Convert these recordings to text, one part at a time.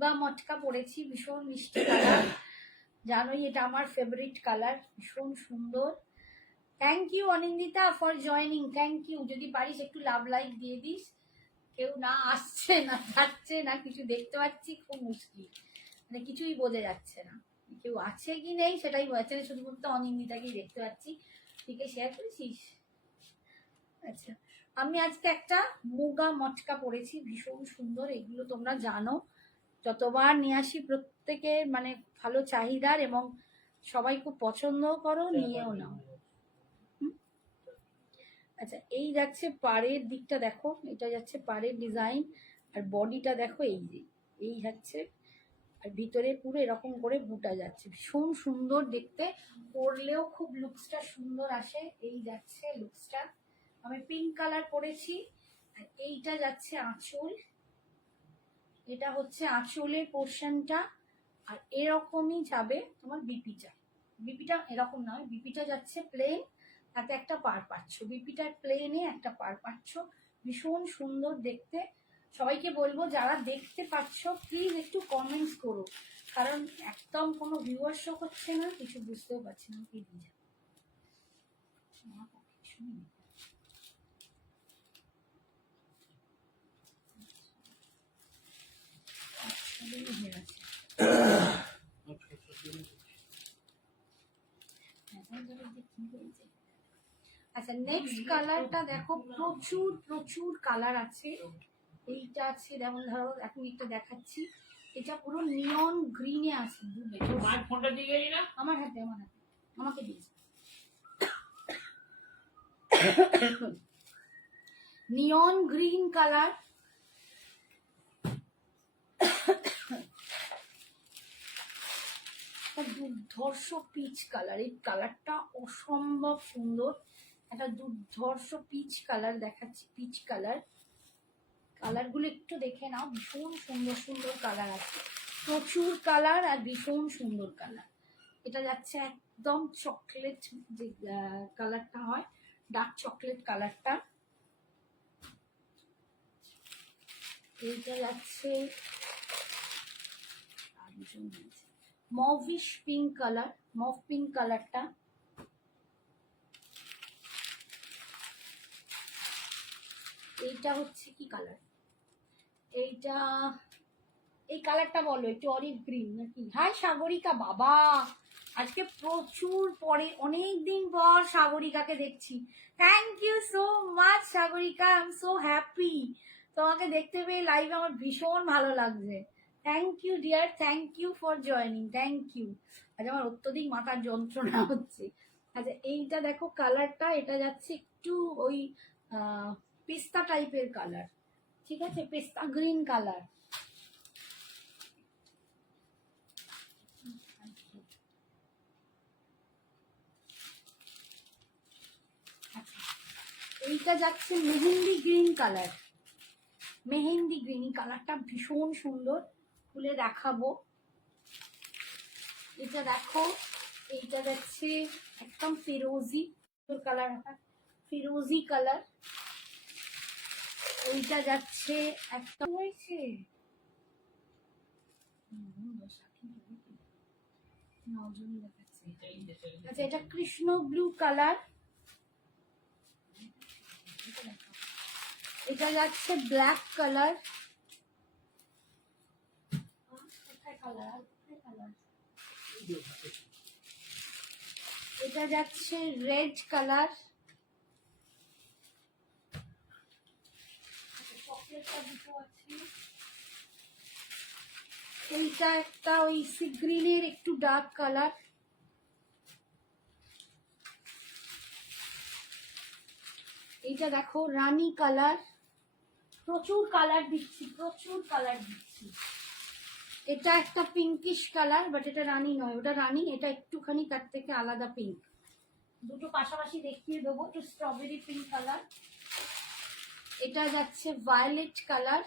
বা মটকা পরেছি, ভীষণ মিষ্টি কালার, জানোই এটা আমার ফেভারিট কালার, ভীষণ সুন্দর। Thank you Anindita for joining, thank you. যদি পারিস একটু লাভ লাইক দিয়ে দিস। কেউ না আসছে না যাচ্ছে না, কিছু দেখতে পাচ্ছি, খুব মুশকিল, মানে কিছুই বোঝা যাচ্ছে না কেউ আছে কি নেই সেটাই বোঝা যাচ্ছে না, শুধুমাত্র অনিন্দিতাকেই দেখতে পাচ্ছি। ঠিক আছে, শেয়ার করেছিস? আচ্ছা, আমি আজকে একটা মুগা মটকা পরেছি, ভীষণ সুন্দর। এগুলো তোমরা জানো, যতবার নিয়ে আসি প্রত্যেকের মানে ভালো চাহিদার, এবং সবাই খুব পছন্দও করো, নিয়েও নাও। আচ্ছা, এই যাচ্ছে পাড়ের দিকটা, দেখো এটা যাচ্ছে পাড়ের ডিজাইন, আর বডিটা দেখো এই যে এই যাচ্ছে, আর ভিতরে পুরো এরকম করে বুটা যাচ্ছে, ভীষণ সুন্দর দেখতে, পরলেও খুব লুকসটা সুন্দর আসে। এই যাচ্ছে লুকসটা, আমি পিঙ্ক কালার পরেছি। আর এইটা যাচ্ছে আঁচল, এটা হচ্ছে আঁচলের পোর্শনটা, আর এরকমই যাবে তোমার বিপিটা। বিপিটা এরকম নয়, বিপিটা যাচ্ছে প্লেন, তাতে একটা পার পাচ্ছ, বিপিটার প্লেনে একটা পার পাচ্ছ, ভীষণ সুন্দর দেখতে। সবাইকে বলবো যারা দেখতে পাচ্ছ প্লিজ একটু কমেন্টস করো, কারণ একদম কোনো ভিউয়ার শো করছে না, কিছু বুঝতেও পারছি না কি দিয়ে আচ্ছা, নেক্সট কালারটা দেখো, প্রচুর প্রচুর কালার আছে। এইটা আছে, যেমন ধরো এখন একটা দেখাচ্ছি, এটা পুরো নিয়ন গ্রিনে আছে, আমার হাতে আমাকে দিয়েছে নিয়ন গ্রিন কালার, দুর্ধর্ষ পিচ কালার। এই কালারটা অসম্ভব সুন্দর, একটা দুর্ধর্ষ পিচ কালার দেখাচ্ছি, পিচ কালার। কালারগুলো একটু দেখে নাও, ভীষণ সুন্দর সুন্দর কালার আছে, প্রচুর কালার আর ভীষণ সুন্দর কালার। এটা যাচ্ছে একদম চকলেট, যে কালারটা হয় ডার্ক চকলেট কালারটা। এইটা যাচ্ছে mauvish pink colour, mauve pink কালারটা। এইটা হচ্ছে কি কালার, এইটা এই কালারটা বলো, একটু অলিভ গ্রিন নাকি? হাই সাগরিকা, বাবা আজকে প্রচুর পরে অনেক দিন পর সাগরিকাকে দেখছি। Thank you so much Sagarika, I am so happy তোমাকে দেখতে পেয়ে লাইভে, আমার ভীষণ ভালো লাগছে। Thank you dear, thank you for joining, thank you. আজ আমার অত্যধিক মাথার যন্ত্রণা হচ্ছে। আচ্ছা, এইটা দেখো কালারটা, এটা যাচ্ছে একটু ওই পিস্তা টাইপের কালার, ঠিক আছে, পিস্তা গ্রিন কালার। এইটা যাচ্ছে mehndi green colour, mehndi green, কালারটা ভীষণ সুন্দর, খুলে দেখাবো। এটা দেখো, এইটা যাচ্ছে একদম ফিরোজি কালার, ফিরোজি কালার। ওইটা যাচ্ছে একদম হয়েছে, আচ্ছা এটা কৃষ্ণ ব্লু কালার। এটা যাচ্ছে ব্ল্যাক কালার, এটা যাচ্ছে রেড কালার, এইটা একটা ওই সি গ্রিনের একটু ডার্ক কালার। এইটা দেখো রানী কালার, প্রচুর কালার দিচ্ছি, প্রচুর কালার দিচ্ছি। এটা একটা পিঙ্কিশ কালার, বাট এটা রানী নয়, ওটা রানী, এটা একটুখানি তার থেকে আলাদা পিঙ্ক। দুটো পাশাপাশি দেখিয়ে দেবো, একটু স্ট্রবেরি পিঙ্ক কালার। এটা যাচ্ছে ভায়োলেট কালার,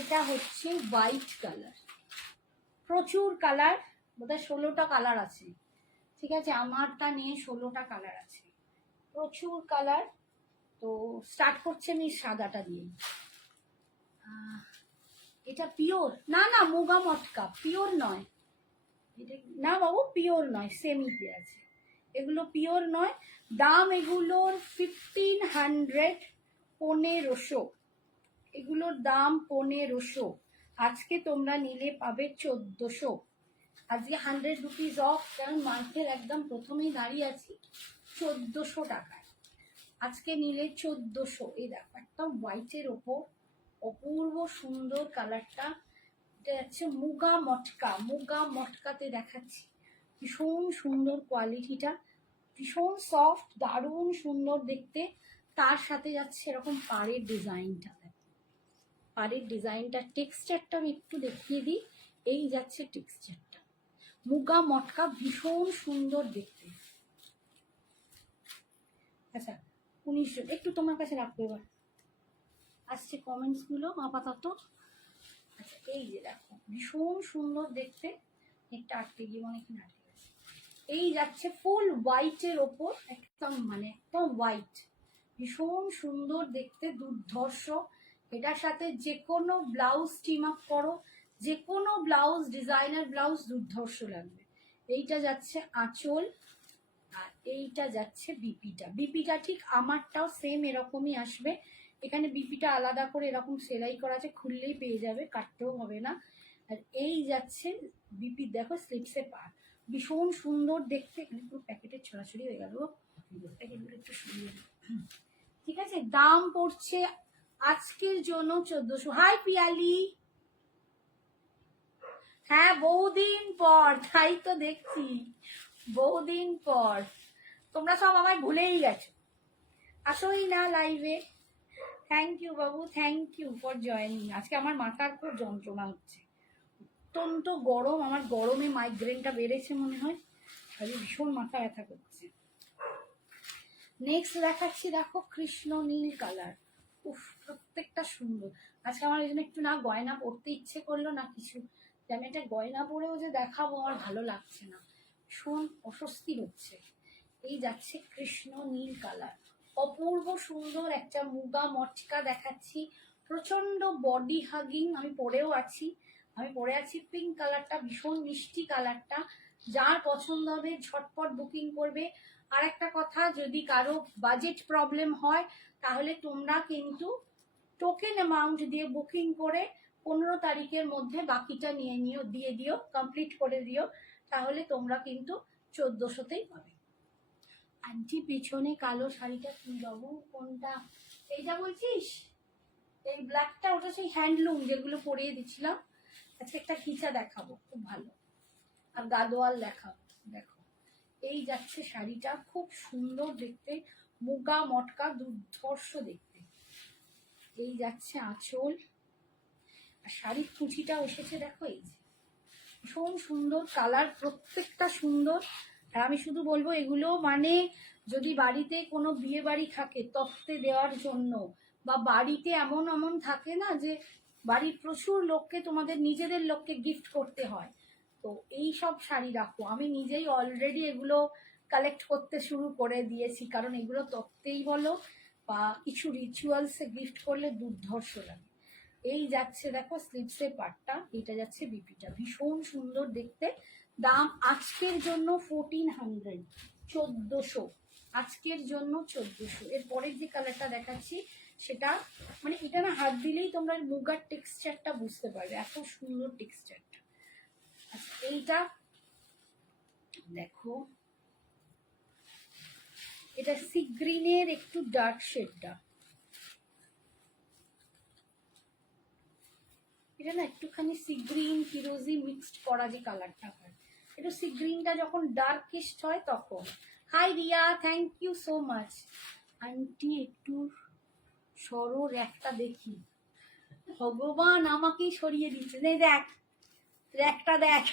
এটা হচ্ছে হোয়াইট কালার। প্রচুর কালার, বোধহয় 16টা কালার আছে, ঠিক আছে, আমারটা নিয়ে 16টা কালার আছে, প্রচুর কালার। তো স্টার্ট করছে আমি সাদাটা দিয়ে। এটা পিওর না, না মুগা মটকা পিওর নয়, না বাবু পিওর নয়, সেমিতে আছে, এগুলো পিওর নয়। দাম এগুলোর 1500, 1500, এগুলোর দাম 1500। আজকে তোমরা নিলে পাবে 1400। আজকে 100 রুপিস অফ, কারণ মার্কেট একদম প্রথমেই দাঁড়িয়ে আছি 1400 টাকায়। আজকে নিলে 1400। এই দেখো একটা হোয়াইটের ওপর অপূর্ব সুন্দর কালারটা, এটা যাচ্ছে মুগা মটকা, মুগা মটকাতে দেখাচ্ছি, ভীষণ সুন্দর কোয়ালিটিটা, ভীষণ সফট, দারুণ সুন্দর দেখতে। তার সাথে যাচ্ছে এরকম পাড়ের ডিজাইনটা, পাড়ের ডিজাইনটা, টেক্সচারটা আমি একটু দেখিয়ে দিই। এই যাচ্ছে টেক্সচারটা, মুগা মটকা ভীষণ সুন্দর দেখতে। আচ্ছা 1900 একটু তোমার কাছে রাখবো, এবার আসছে কমেন্টসগুলো আপাতত। আচ্ছা এই যে দেখো ভীষণ সুন্দর দেখতে, একটা আটকে গিয়ে অনেক আটকে গেছে। এই যাচ্ছে ফুল হোয়াইটের ওপর, একদম মানে একদম হোয়াইট, ভীষণ সুন্দর দেখতে, দুর্ধর্ষ। এটার সাথে যে কোনো ব্লাউজ টিম আপ করো, যে কোনো ব্লাউজ, ডিজাইনার ব্লাউজ দুর্ধর্ষ লাগবে। এইটা যাচ্ছে আঁচল, আর এইটা যাচ্ছে বিপিটা। বিপিটা ঠিক আমারটাও সেম এরকমই আসবে, এখানে বিপিটা আলাদা করে এরকম সেলাই করা আছে, খুললেই পেয়ে যাবে, কাটতেও হবে না। আর এই যাচ্ছে বিপি, দেখো স্লিপসে পা, ভীষণ সুন্দর দেখতে। এখানে পুরো প্যাকেটের ছড়াছড়ি হয়ে গেল, প্যাকেটগুলো একটু সরিয়ে দিই। ঠিক আছে, দাম পড়ছে আজকের জন্য 1400। হাই পিয়ালি, হ্যাঁ বহুদিন পর, তাই তো দেখছি বহুদিন পর, তোমরা সব আমায় ভুলেই গেছো, আসোই না লাইভে। Thank you Babu, thank you for joining. আজকে আমার মাথার খুব যন্ত্রণা হচ্ছে, অত্যন্ত গরম, আমার গরমে মাইগ্রেনটা বেড়েছে মনে হয়, আজকে ভীষণ মাথা ব্যথা করছে। নেক্সট দেখাচ্ছি, দেখো কৃষ্ণ নীল কালার, উফ প্রত্যেকটা সুন্দর। আজকে আমার এই জন্য একটু না গয়না পরতে ইচ্ছে করলো না কিছু, আমি এটা গয়না পরেও যে দেখাবো আমার ভালো লাগছে না, ভীষণ অস্বস্তি হচ্ছে। এই যাচ্ছে কৃষ্ণ নীল কালার, অপূর্ব সুন্দর একটা মুগা মটকা দেখাচ্ছি, প্রচন্ড বডি হাগিং। আমি পরেও আছি, আমি পরে আছি পিঙ্ক কালারটা, ভীষণ মিষ্টি কালারটা, যার পছন্দ হবে ঝটপট বুকিং করবে। আর একটা কথা, যদি কারো বাজেট প্রবলেম হয় তাহলে তোমরা কিন্তু টোকেন অ্যামাউন্ট দিয়ে বুকিং করে 15 তারিখের মধ্যে বাকিটা দিয়ে দিও, কমপ্লিট করে দিও, তাহলে তোমরা কিন্তু 1400তেই পাবে। আন্টি পিছনে কালো শাড়িটা কি বাবু, কোনটা? এইটা বলছিস? এই ব্ল্যাকটা, ওটা সেই হ্যান্ডলুম যেগুলো পরিয়ে দিচ্ছিলাম। আচ্ছা একটা খিচা দেখাবো, খুব ভালো, আর গাদোয়াল দেখাবো। দেখো এই যাচ্ছে শাড়িটা, খুব সুন্দর দেখতে, মুগা মটকা, দুর্ধর্ষ দেখতে। এই যাচ্ছে আঁচল, আর শাড়ির কুচিটাও এসেছে, দেখো এই যে ভীষণ সুন্দর কালার, প্রত্যেকটা সুন্দর। আর আমি শুধু বলবো এগুলো মানে যদি বাড়িতে কোনো বিয়ে বাড়ি থাকে তত্ত্বে দেওয়ার জন্য, বা বাড়িতে এমন এমন থাকে না যে বাড়ির প্রচুর লোককে, তোমাদের নিজেদের লোককে গিফট করতে হয়, তো এই সব শাড়ি রাখো। আমি নিজেই অলরেডি এগুলো কালেক্ট করতে শুরু করে দিয়েছি, কারণ এগুলো তত্ত্বেই বলো বা কিছু রিচুয়ালসে গিফট করলে দুর্ধর্ষ লাগে। এই যাচ্ছে দেখো স্লিপসের পার্টটা, এটা যাচ্ছে বিপিটা, ভীষণ সুন্দর দেখতে। দাম আজকের জন্য 1400, 1400, আজকের জন্য 1400। এর পরের যে কালারটা দেখাচ্ছি সেটা মানে এটা না হাত দিলেই তোমরা মুগার টেক্সচারটা বুঝতে পারবে, এত সুন্দর টেক্সচারটা। আচ্ছা এইটা দেখো, এটা সি গ্রিনের একটু ডার্ক শেডটা, এটা না একটুখানি সি গ্রিন ফিরোজি মিক্সড করা যে কালারটা হয়, একটু সি গ্রিনটা যখন ডার্কিস্ট হয় তখন। Hi Riya, thank you so much. Aunty একটু সরো, র্যাকটা দেখি, ভগবান আমাকেই সরিয়ে দিচ্ছে, দেখ র্যাকটা দেখ।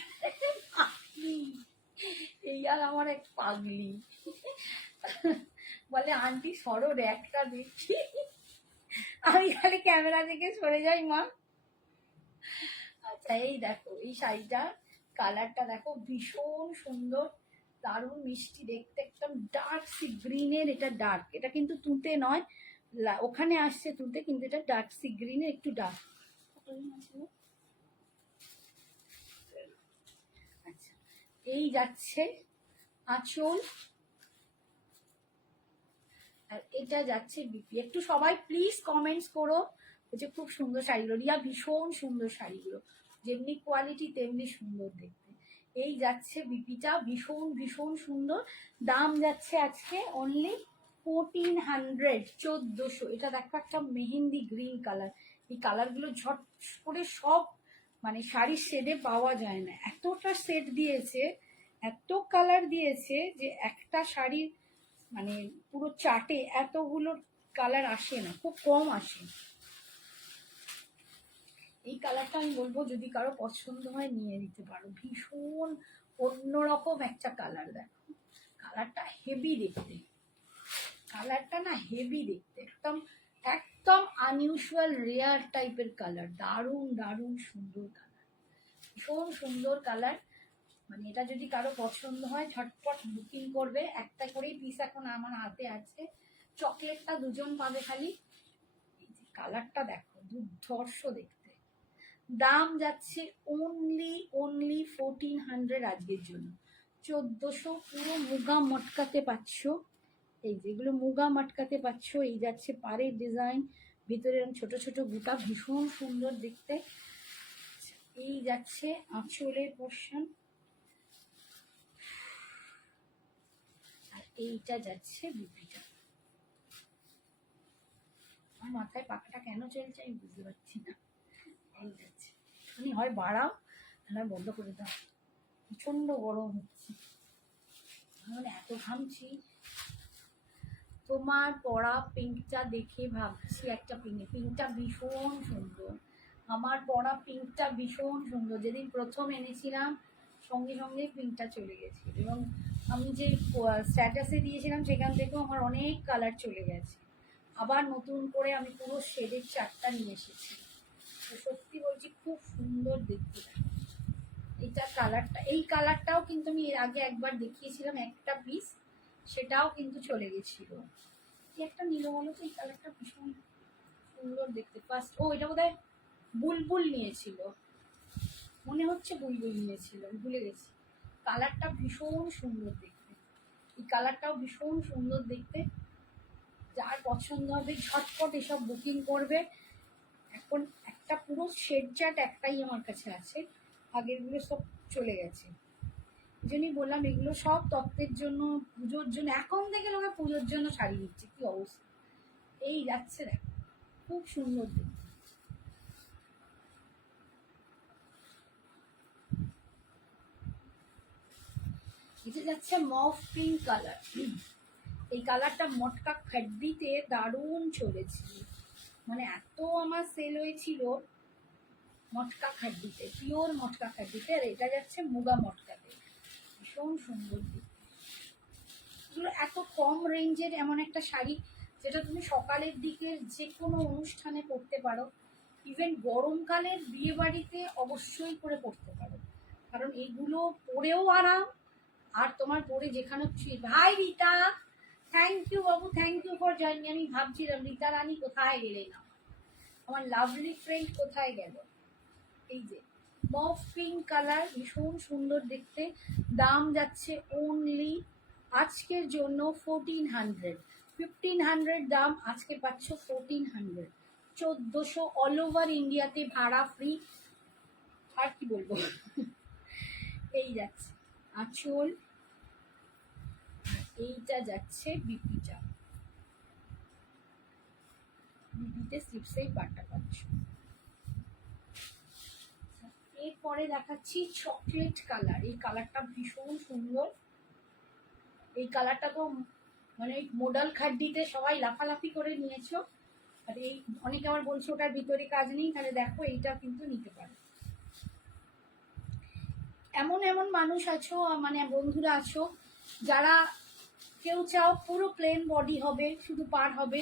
এই আর আমার এক পাগলি বলে আন্টি সরো র্যাকটা দেখি, আমি খালি ক্যামেরা থেকে সরে যাই মা। আচ্ছা এই দেখো এই শাড়িটা, কালারটা দেখো ভীষণ সুন্দর, দারুণ মিষ্টি দেখতে, একদম ডার্ক সি গ্রিনের, এটা ডার্ক, এটা কিন্তু তুঁতে নয়, ওখানে আসছে তুঁতে, কিন্তু এটা ডার্ক সি গ্রিনের একটু ডার্ক। এই যাচ্ছে আঁচল, আর এটা যাচ্ছে বিপি। একটু সবাই প্লিজ কমেন্টস করো যে খুব সুন্দর শাড়িগুলো, রিয়া ভীষণ সুন্দর শাড়িগুলো, যেমনি কোয়ালিটি তেমনি সুন্দর দেখতে। এই যাচ্ছে বিপিটা, ভীষণ ভীষণ সুন্দর। দাম যাচ্ছে আজকে অনলি 1400, 1400। এটা দেখো একটা মেহেন্দি গ্রিন কালার, এই কালারগুলো ঝট করে সব মানে শাড়ির শেডে পাওয়া যায় না, এতটা সেট দিয়েছে, এত কালার দিয়েছে যে একটা শাড়ির মানে পুরো চার্টে এতগুলো কালার আসে না, খুব কম আসে। এই কালারটা আমি বলবো যদি কারো পছন্দ হয় নিয়ে নিতে পারো, ভীষণ অন্যরকম একটা কালার। দেখো কালারটা হেভি দেখতে, কালারটা না হেভি দেখতে, একদম একদম আনইউজুয়াল রেয়ার টাইপের কালার, দারুণ দারুণ সুন্দর কালার, ভীষণ সুন্দর কালার। মানে এটা যদি কারো পছন্দ হয় ঝটপট বুকিং করবে, একটা করেই পিস এখন আমার হাতে আছে, চকলেটটা দুজন পাবে খালি। কালারটা দেখো দুর্ধর্ষ দেখতে। দাম যাচ্ছে অনলি 1400 আজকের জন্য, 1400। পুরো মুগা মটকাতে পাচ্ছ, এই যেগুলো মুগা মটকাতে পাচ্ছ। এই যাচ্ছে পাড়ের ডিজাইন, ভিতরে ছোট ছোট বুটা, ভীষণ সুন্দর দেখতে। এই যাচ্ছে আঁচলের পোর্শন, আর এইটা যাচ্ছে বিপিটা। আমার মাথায় পাখাটা কেন চলছে আমি বুঝতে পারছি না। এই যাচ্ছে, তুমি হয় বাড়াও না বন্ধ করে দাও, প্রচন্ড গরম হচ্ছে, মানে এত ঘামছি। তোমার পরা পিঙ্কটা দেখে ভাবছি একটা পিঙ্কটা ভীষণ সুন্দর, আমার পরা পিঙ্কটা ভীষণ সুন্দর। যেদিন প্রথম এনেছিলাম সঙ্গে সঙ্গে পিঙ্কটা চলে গেছিল, এবং আমি যে স্ট্যাটাসে দিয়েছিলাম সেখান থেকেও আমার অনেক কালার চলে গেছে। আবার নতুন করে আমি পুরো শেডের চারটা নিয়ে এসেছি, তো সত্যি বলছি খুব সুন্দর দেখতে। এটা কালারটা, এই কালারটাও কিন্তু আমি এর আগে একবার দেখিয়েছিলাম একটা পিস, সেটাও কিন্তু চলে গেছিল। কি একটা নিল বলো তো, এই কালারটা ভীষণ সুন্দর দেখতে। ফার্স্ট ও এটা বোধহয় বুলবুল নিয়েছিল, মনে হচ্ছে বুলবুল নিয়েছিল, ভুলে গেছি। কালারটা ভীষণ সুন্দর দেখতে, এই কালারটাও ভীষণ সুন্দর দেখতে। যার পছন্দ হবে ঝটপট এসব বুকিং করবে। এখন একটা পুরো শেড চার্ট একটাই আমার কাছে আছে, আগেরগুলো সব চলে গেছে। এই জন্যই বললাম এগুলো সব তত্ত্বের জন্য, পুজোর জন্য, এখন থেকে লোকে পুজোর জন্য শাড়ি নিচ্ছে, কি অবস্থা। এই যাচ্ছে দেখো খুব সুন্দর দেখতে। এটা যাচ্ছে মফ পিঙ্ক কালার, এই কালারটা মটকা খাড্ডিতে দারুণ চলেছে, মানে এত আমার সেল হয়েছিল মটকা খাড্ডিতে, পিওর মটকা খাড্ডিতে। আর এটা যাচ্ছে মুগা মটকাতে, ভীষণ সুন্দর দেখতে। এগুলো এত কম রেঞ্জের এমন একটা শাড়ি যেটা তুমি সকালের দিকে যে কোনো অনুষ্ঠানে পরতে পারো, ইভেন গরমকালের বিয়ে বাড়িতে অবশ্যই করে পরতে পারো, কারণ এইগুলো পরেও আরাম, আর তোমার পরে যেখানে খুশি। ভাই Rita, thank you Babu, thank you for joining. আমি ভাবছিলাম রীতা রানী কোথায় গেলে না, আমার লাভলি ফ্রেন্ড কোথায় গেল। এই যে মফ পিঙ্ক কালার, ভীষণ সুন্দর দেখতে। দাম যাচ্ছে অনলি আজকের জন্য 1400, 1500 দাম, আজকে পাচ্ছ 1400, 1400। অল ওভার ইন্ডিয়াতে ভাড়া ফ্রি, আর কি বলবো। এই যাচ্ছে আঁচল, এইটা যাচ্ছে বিপিটা, বিপিতে স্লিপসেই পাট্টা পাচ্ছ। এরপরে দেখাচ্ছি চকলেট কালার, এই কালারটা ভীষণ সুন্দর। এই কালারটা তো মানে মোডাল খাড্ডিতে সবাই লাফালাফি করে নিয়েছো, আর এই অনেকে আবার বলছো ওটার ভিতরে কাজ নেই, তাহলে দেখো এইটা কিন্তু নিতে পারো। এমন এমন মানুষ আছো, মানে বন্ধুরা আছো যারা কেউ চাও পুরো প্লেন বডি হবে, শুধু পার হবে,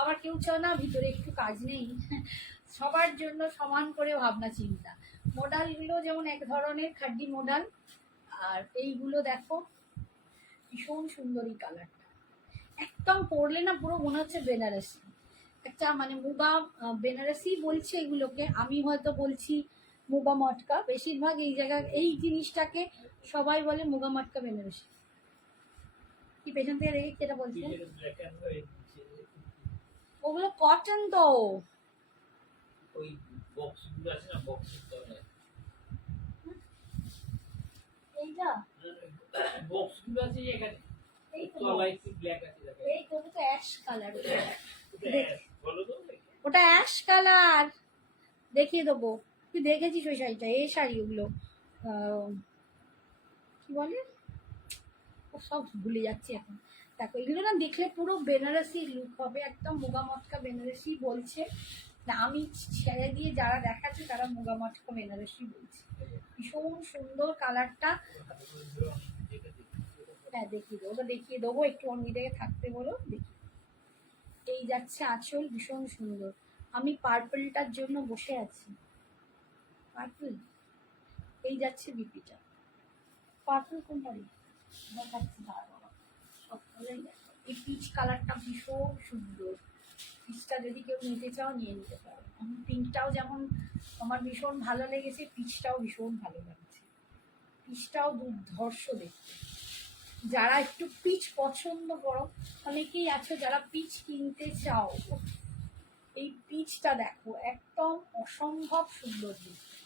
আবার কেউ চাও না ভিতরে একটু কাজ নেই। সবার জন্য সমান করে ভাবনা চিন্তা। মডালগুলো যেমন এক ধরনের খাড্ডি মডাল, আর এইগুলো দেখো ভীষণ সুন্দর। এই কালারটা একদম পরলে না পুরো মনে হচ্ছে বেনারসি, একটা মানে মুগা বেনারসি বলছে এগুলোকে, আমি হয়তো বলছি মুগা মটকা। বেশিরভাগ এই জায়গা এই জিনিসটাকে সবাই বলে মুগা মাটকা বেনারসি। কি পেছন থেকে দেখে এটা বলছে? ওগুলো কটন তো। ওই বক্সগুলো আছে না, বক্সের তলায় এইটা বক্সগুলো আছে এখানে, এই তো তলায় কি ব্ল্যাক আছে দেখো। এই তো ওটা তো অ্যাশ কালার। বলো তো ওটা অ্যাশ কালার, দেখিয়ে দেবো। তুই দেখেছিস ওই শাড়িটা? এই শাড়ি ওগুলো কি বলে, ও সব ভুলে যাচ্ছি এখন। দেখো এগুলো না দেখলে পুরো বেনারসি লুক হবে, একদম মুগা মটকা বেনারসি বলছে না। আমি ছেড়ে দিয়ে যারা দেখাচ্ছে তারা মুগা মটকা বেনারসি বলছে। ভীষণ সুন্দর কালারটা। হ্যাঁ দেখিয়ে দেবো, ওটা দেখিয়ে দেবো, একটু অন্য দিকে থাকতে বলো দেখি। এই যাচ্ছে আঁচল, ভীষণ সুন্দর। আমি পার্পলটার জন্য বসে আছি। পার্পল। এই যাচ্ছে বিপিটা। পার্পল কোনটা রে? দেখাচ্ছি দাঁড়াও। সব কালারই দেখো। এই পিচ কালারটা ভীষণ সুন্দর। পিচটা যদি কেউ নিতে চাও নিয়ে নিতে পারো। আমি পিঙ্কটাও যেমন আমার ভীষণ ভালো লেগেছে, পিচটাও ভীষণ ভালো লাগছে। পিচটাও দুর্ধর্ষ দেখতে। যারা একটু পিচ পছন্দ করো, অনেকেই আছো যারা পিচ কিনতে চাও, এই পিচটা দেখো, একদম অসম্ভব সুন্দর দেখতে,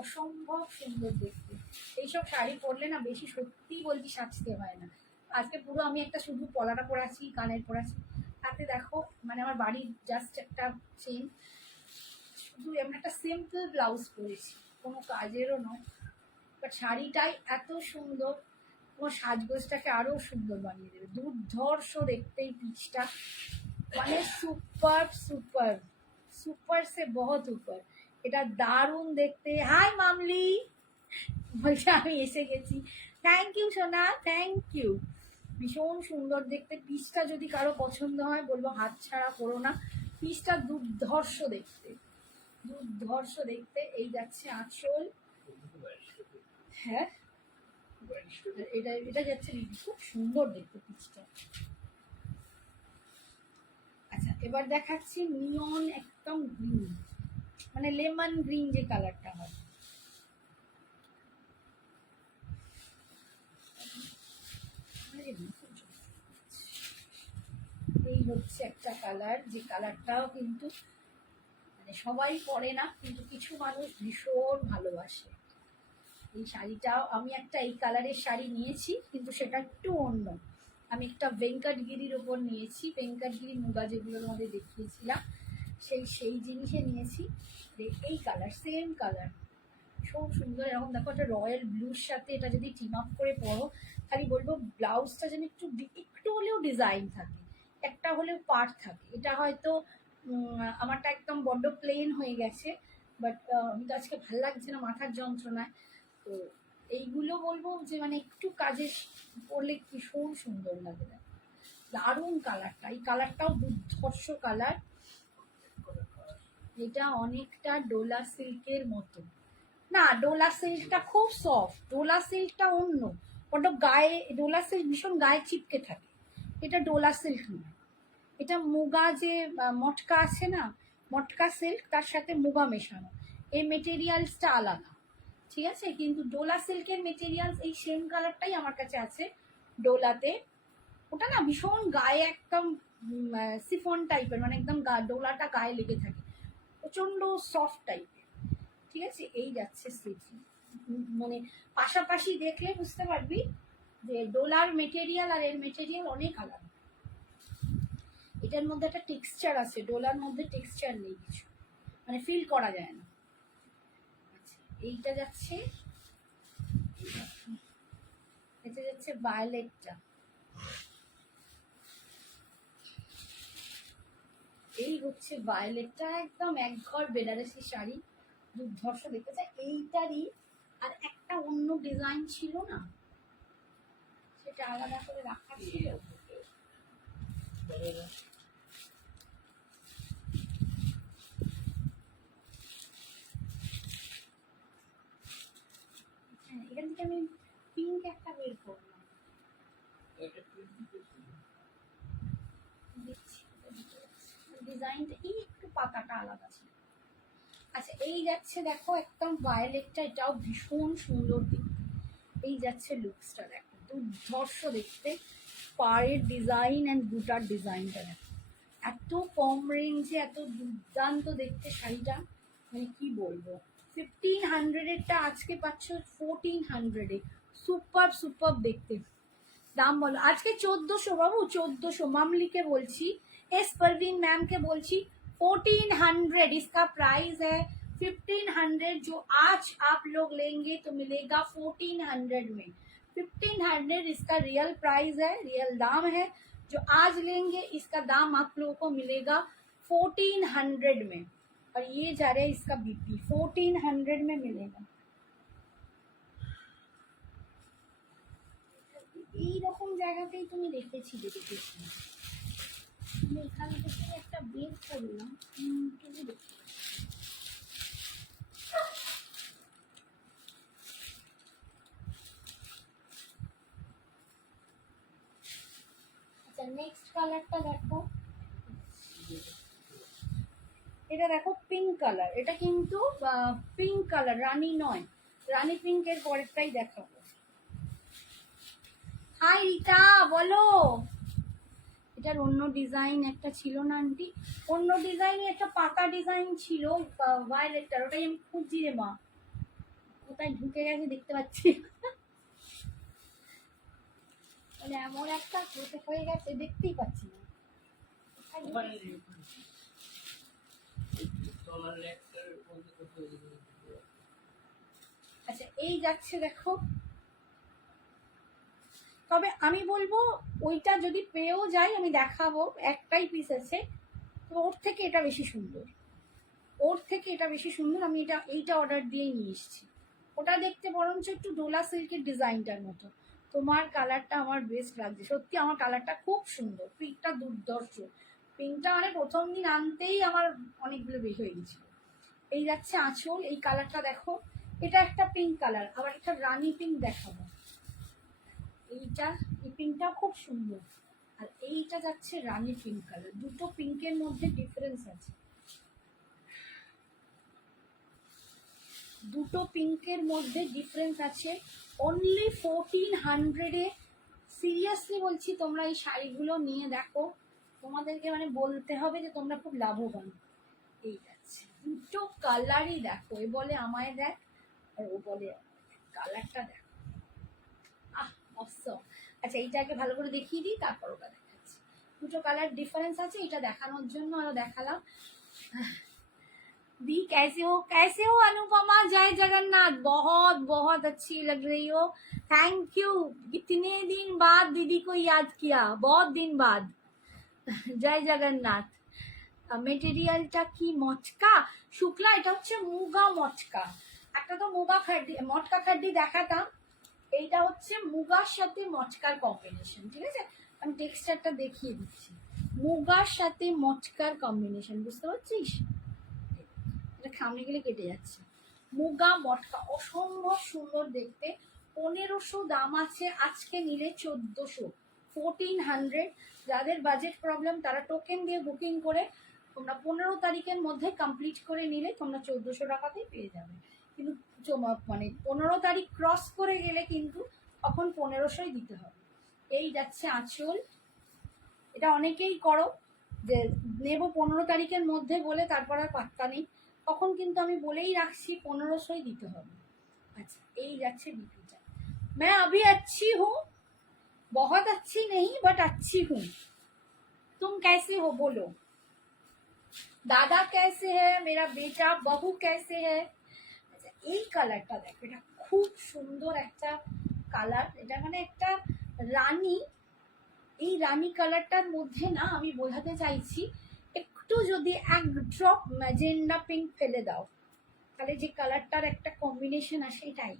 অসম্ভব সুন্দর দেখতে। এইসব শাড়ি পরলে না বেশি সত্যি বলছি সাজতে হয় না। আজকে পুরো আমি একটা শুধু পলাটা পরাছি, কানের পরাছি, তাতে দেখো মানে আমার বাড়ির জাস্ট একটা চেন, শুধু এমন একটা সিম্পল ব্লাউজ পরেছি, কোনো কাজেরও নয়, বাট শাড়িটাই এত সুন্দর, তোমার সাজগোজটাকে আরো সুন্দর বানিয়ে দেবে। দুর্ধর্ষ দেখতে এই পিচটা, মানে সুপার সুপার সুপার সে বহুত উপর। এটা দারুণ দেখতে। হাই মামলি, বলছে আমি এসে গেছি। থ্যাংক ইউ সোনা, থ্যাংক ইউ। ভীষণ সুন্দর দেখতে। পিসটা যদি কারো পছন্দ হয় বলবো হাত ছাড়া করো না, পিসটা দুর্ধর্ষ দেখতে, দুর্ধর্ষ দেখতে। এই যাচ্ছে আঁচল। হ্যাঁ এটা এটা যাচ্ছে খুব সুন্দর দেখতে পিসটা। আচ্ছা এবার দেখাচ্ছি নিয়ন একদম গ্রিন, মানে লেমন গ্রিন যে কালারটা হয়। এই হচ্ছে একটা কালার, যে কালারটাও কিন্তু মানে সবাই পরে না, কিন্তু কিছু মানুষ ভীষণ ভালোবাসে। এই শাড়িটাও আমি একটা এই কালারের শাড়ি নিয়েছি, কিন্তু সেটা একটু অন্য। আমি একটা ভেঙ্কটগিরির ওপর নিয়েছি, ভেঙ্কটগিরি মুগা যেগুলো তোমাদের দেখিয়েছিলাম, সেই জিনিসে নিয়েছি। এই কালার, সেম কালার, খুব সুন্দর। এরকম দেখো একটা রয়্যাল ব্লুর সাথে এটা যদি টিম আপ করে পরো, খালি বলবো ব্লাউজটা যেন একটু একটু হলেও ডিজাইন থাকে, একটা হলেও পার্ট থাকে। এটা হয়তো আমারটা একদম বড্ড প্লেন হয়ে গেছে, বাট আমি তো আজকে ভাল লাগছে না মাথার যন্ত্রণায়, তো এইগুলো বলবো যে মানে একটু কাজে পরলে ভীষণ সুন্দর লাগে। দারুণ কালারটা, এই কালারটাও দুর্ধর্ষ কালার। এটা অনেকটা ডোলা সিল্কের মতো। না, ডোলা সিল্কটা খুব সফট, ডোলা সিল্কটা অন্য, ওটা গায়ে, ডোলা সিল্ক ভীষণ গায়ে চিপকে থাকে, এটা ডোলা সিল্ক নয়। এটা মুগা যে মটকা আছে না, মটকা সিল্ক, তার সাথে মুগা মেশানো, এই মেটেরিয়ালসটা আলাদা, ঠিক আছে। কিন্তু ডোলা সিল্কের মেটেরিয়ালস এই সেম কালারটাই আমার কাছে আছে ডোলাতে। ওটা না ভীষণ গায়ে একদম সিফন টাইপের, মানে একদম ডোলাটা গায়ে লেগে থাকে, প্রচণ্ড সফট টাইপের, ঠিক আছে। এই যাচ্ছে স্লিভস, মানে পাশাপাশি দেখলে বুঝতে পারবি যে ডোলার মেটেরিয়াল আর এর মেটেরিয়াল অনেক আলাদা। এটার মধ্যে একটা টেক্সচার আছে, ডোলার মধ্যে টেক্সচার নেই কিছু, মানে ফিল করা যায় না। আচ্ছা এইটা যাচ্ছে, এটা যাচ্ছে ভায়োলেটটা। এই হচ্ছে ভায়োলেটটা, একদম একঘর বেনারসি শাড়ি, দুর্ধর্ষ দেখতে চাই। এইটারই আর একটা অন্য ডিজাইন ছিল না, সেটা আলাদা করে রাখা ছিল। হ্যাঁ এখান থেকে আমি পিঙ্ক একটা বের করলাম, ডিজাইনটা একটু পাতাটা আলাদা ছিল। আচ্ছা এই যাচ্ছে দেখো একদম ভায়োলেটটা, এটাও ভীষণ সুন্দর দেখতে। এই যাচ্ছে লুকসটা দেখো, দুর্ধর্ষ দেখতে, পাড়ের ডিজাইন অ্যান্ড বুটার ডিজাইনটা দেখো, এত কম রেঞ্জে এত দুর্দান্ত দেখতে শাড়িটা, মানে কি বলবো। 1500-এরটা আজকে পাচ্ছ 1400-এ, সুপার সুপার দেখতে। দাম বলো আজকে 1400 বাবু, 1400 मामली বলছি, एस परवीन मैम के बोलছি 1400 इसका प्राइस है। 1500 जो आज आप लोग लेंगे तो मिलेगा 1400 में। 1500 इसका रियल प्राइस है, रियल दाम है। जो आज लेंगे इसका दाम आप लोगों को मिलेगा 1400 में, और ये जा रहा है इसका बीपी 1400 में मिलेगा। এইরকম জায়গাতেই তুমি রেখেছিলে, দেখেছি আমি এখান থেকে একটা বের করলাম, তুমি দেখতে আচ্ছা নেক্সট কালারটা দেখো, এটা দেখো পিঙ্ক কালার, এটা কিন্তু পিঙ্ক কালার, রানী নয়, রানী পিঙ্কের পরেরটাই দেখাবো। হাই রিতা বলো, এটার অন্য ডিজাইন একটা ছিল না আন্টি, অন্য ডিজাইন একটা পাতা ডিজাইন ছিল ভায়োলেটটার, ওটাই আমি খুঁজছি রে মা, কোথায় ঢুকে গেছে দেখতে পাচ্ছি, মানে এমন একটা হয়ে গেছে দেখতেই পাচ্ছি না। আচ্ছা এই যাচ্ছে দেখো, তবে আমি বলবো ওইটা যদি পেয়েও যাই আমি দেখাবো, একটাই পিস আছে, তো ওর থেকে এটা বেশি সুন্দর, ওর থেকে এটা বেশি সুন্দর। আমি এইটা অর্ডার দিয়েই নিয়ে এসেছি। ওটা দেখতে বরঞ্চ একটু ডোলা সিল্কের ডিজাইনটার মতো, তোমার কালারটা আমার বেস্ট লাগছে, সত্যি আমার কালারটা খুব সুন্দর, পিঙ্কটা দুর্ধর্ষ, পিঙ্কটা মানে প্রথম দিন আনতেই আমার অনেকগুলো বের হয়ে গেছিল। এই যাচ্ছে আঁচল, এই কালারটা দেখো, এটা একটা পিঙ্ক কালার, আবার একটা রানী পিঙ্ক দেখাবো, এইটা এই পিঙ্কটা খুব সুন্দর, আর এইটা যাচ্ছে রানী পিঙ্ক কালার, দুটো পিঙ্কের মধ্যে ডিফারেন্স আছে, দুটো পিঙ্কের মধ্যে ডিফারেন্স আছে। অনলি 1400-এ, সিরিয়াসলি বলছি তোমরা এই শাড়িগুলো নিয়ে দেখো, তোমাদেরকে মানে বলতে হবে যে তোমরা খুব লাভবান। এই যাচ্ছে দুটো কালারই দেখো, এ বলে আমায় দেখ আর ও বলে কালারটা দেখো, অসম। আচ্ছা এইটাকে ভালো করে দেখিয়ে দিই, তারপর ওটা দেখাচ্ছি। দুটো কালার ডিফারেন্স আছে, এটা দেখানোর জন্য আরো দেখালাম। दी कैसे हो अनुपमा, जय जगन्नाथ, बहुत बहुत अच्छी लग रही हो, थैंक यू, कितने दिन बाद दीदी को याद किया, बहुत दिन बाद, जय जगन्नाथ। মেটেরিয়ালটা কি মটকা শুক্লা, এটা হচ্ছে মুগা মটকা, একটা তো মুগা খাড্ডি মটকা খাড্ডি দেখাতাম, এইটা হচ্ছে মুগার সাথে মটকার কম্বিনেশন, ঠিক আছে, আমি টেক্সচারটা দেখিয়ে দিচ্ছি, মুগার সাথে মটকার কম্বিনেশন, বুঝতে পারছিস, এটা সামনে গেলে কেটে যাচ্ছে, মুগা মটকা অসম্ভব সুন্দর দেখতে। 1500 দাম আছে, আজকে নিলে 1400, 1400। যাদের বাজেট প্রবলেম তারা টোকেন দিয়ে বুকিং করে তোমরা 15 তারিখের মধ্যে কমপ্লিট করে নিলে তোমরা 1400 টাকাতেই পেয়ে যাবে, কিন্তু মানে 15 তারিখ ক্রস করে গেলে কিন্তু তখন 1500ই দিতে হবে। এই যাচ্ছে আঁচল, এটা অনেকেই করো যে নেব 15 তারিখের মধ্যে বলে তারপর আর পাত্তা নেই, তখন কিন্তু আমি বলেই রাখছি 1500ই দিতে হবে। अच्छा यही যাচ্ছে বিপিটা, मैं अभी अच्छी हूँ, बहुत अच्छी नहीं बट अच्छी हूँ, तुम कैसे हो बोलो, दादा कैसे है, मेरा बेटा बहू कैसे है। अच्छा এই কালারটা দেখো, এটা খুব সুন্দর একটা কালার, এটা মানে একটা রানী, এই রানী কালারটার মধ্যে না আমি বোঝাতে চাইছি একটু যদি এক ড্রপ ম্যাজেন্ডা পিঙ্ক ফেলে দাও তাহলে যে কালারটার একটা কম্বিনেশন আসে, এটাই,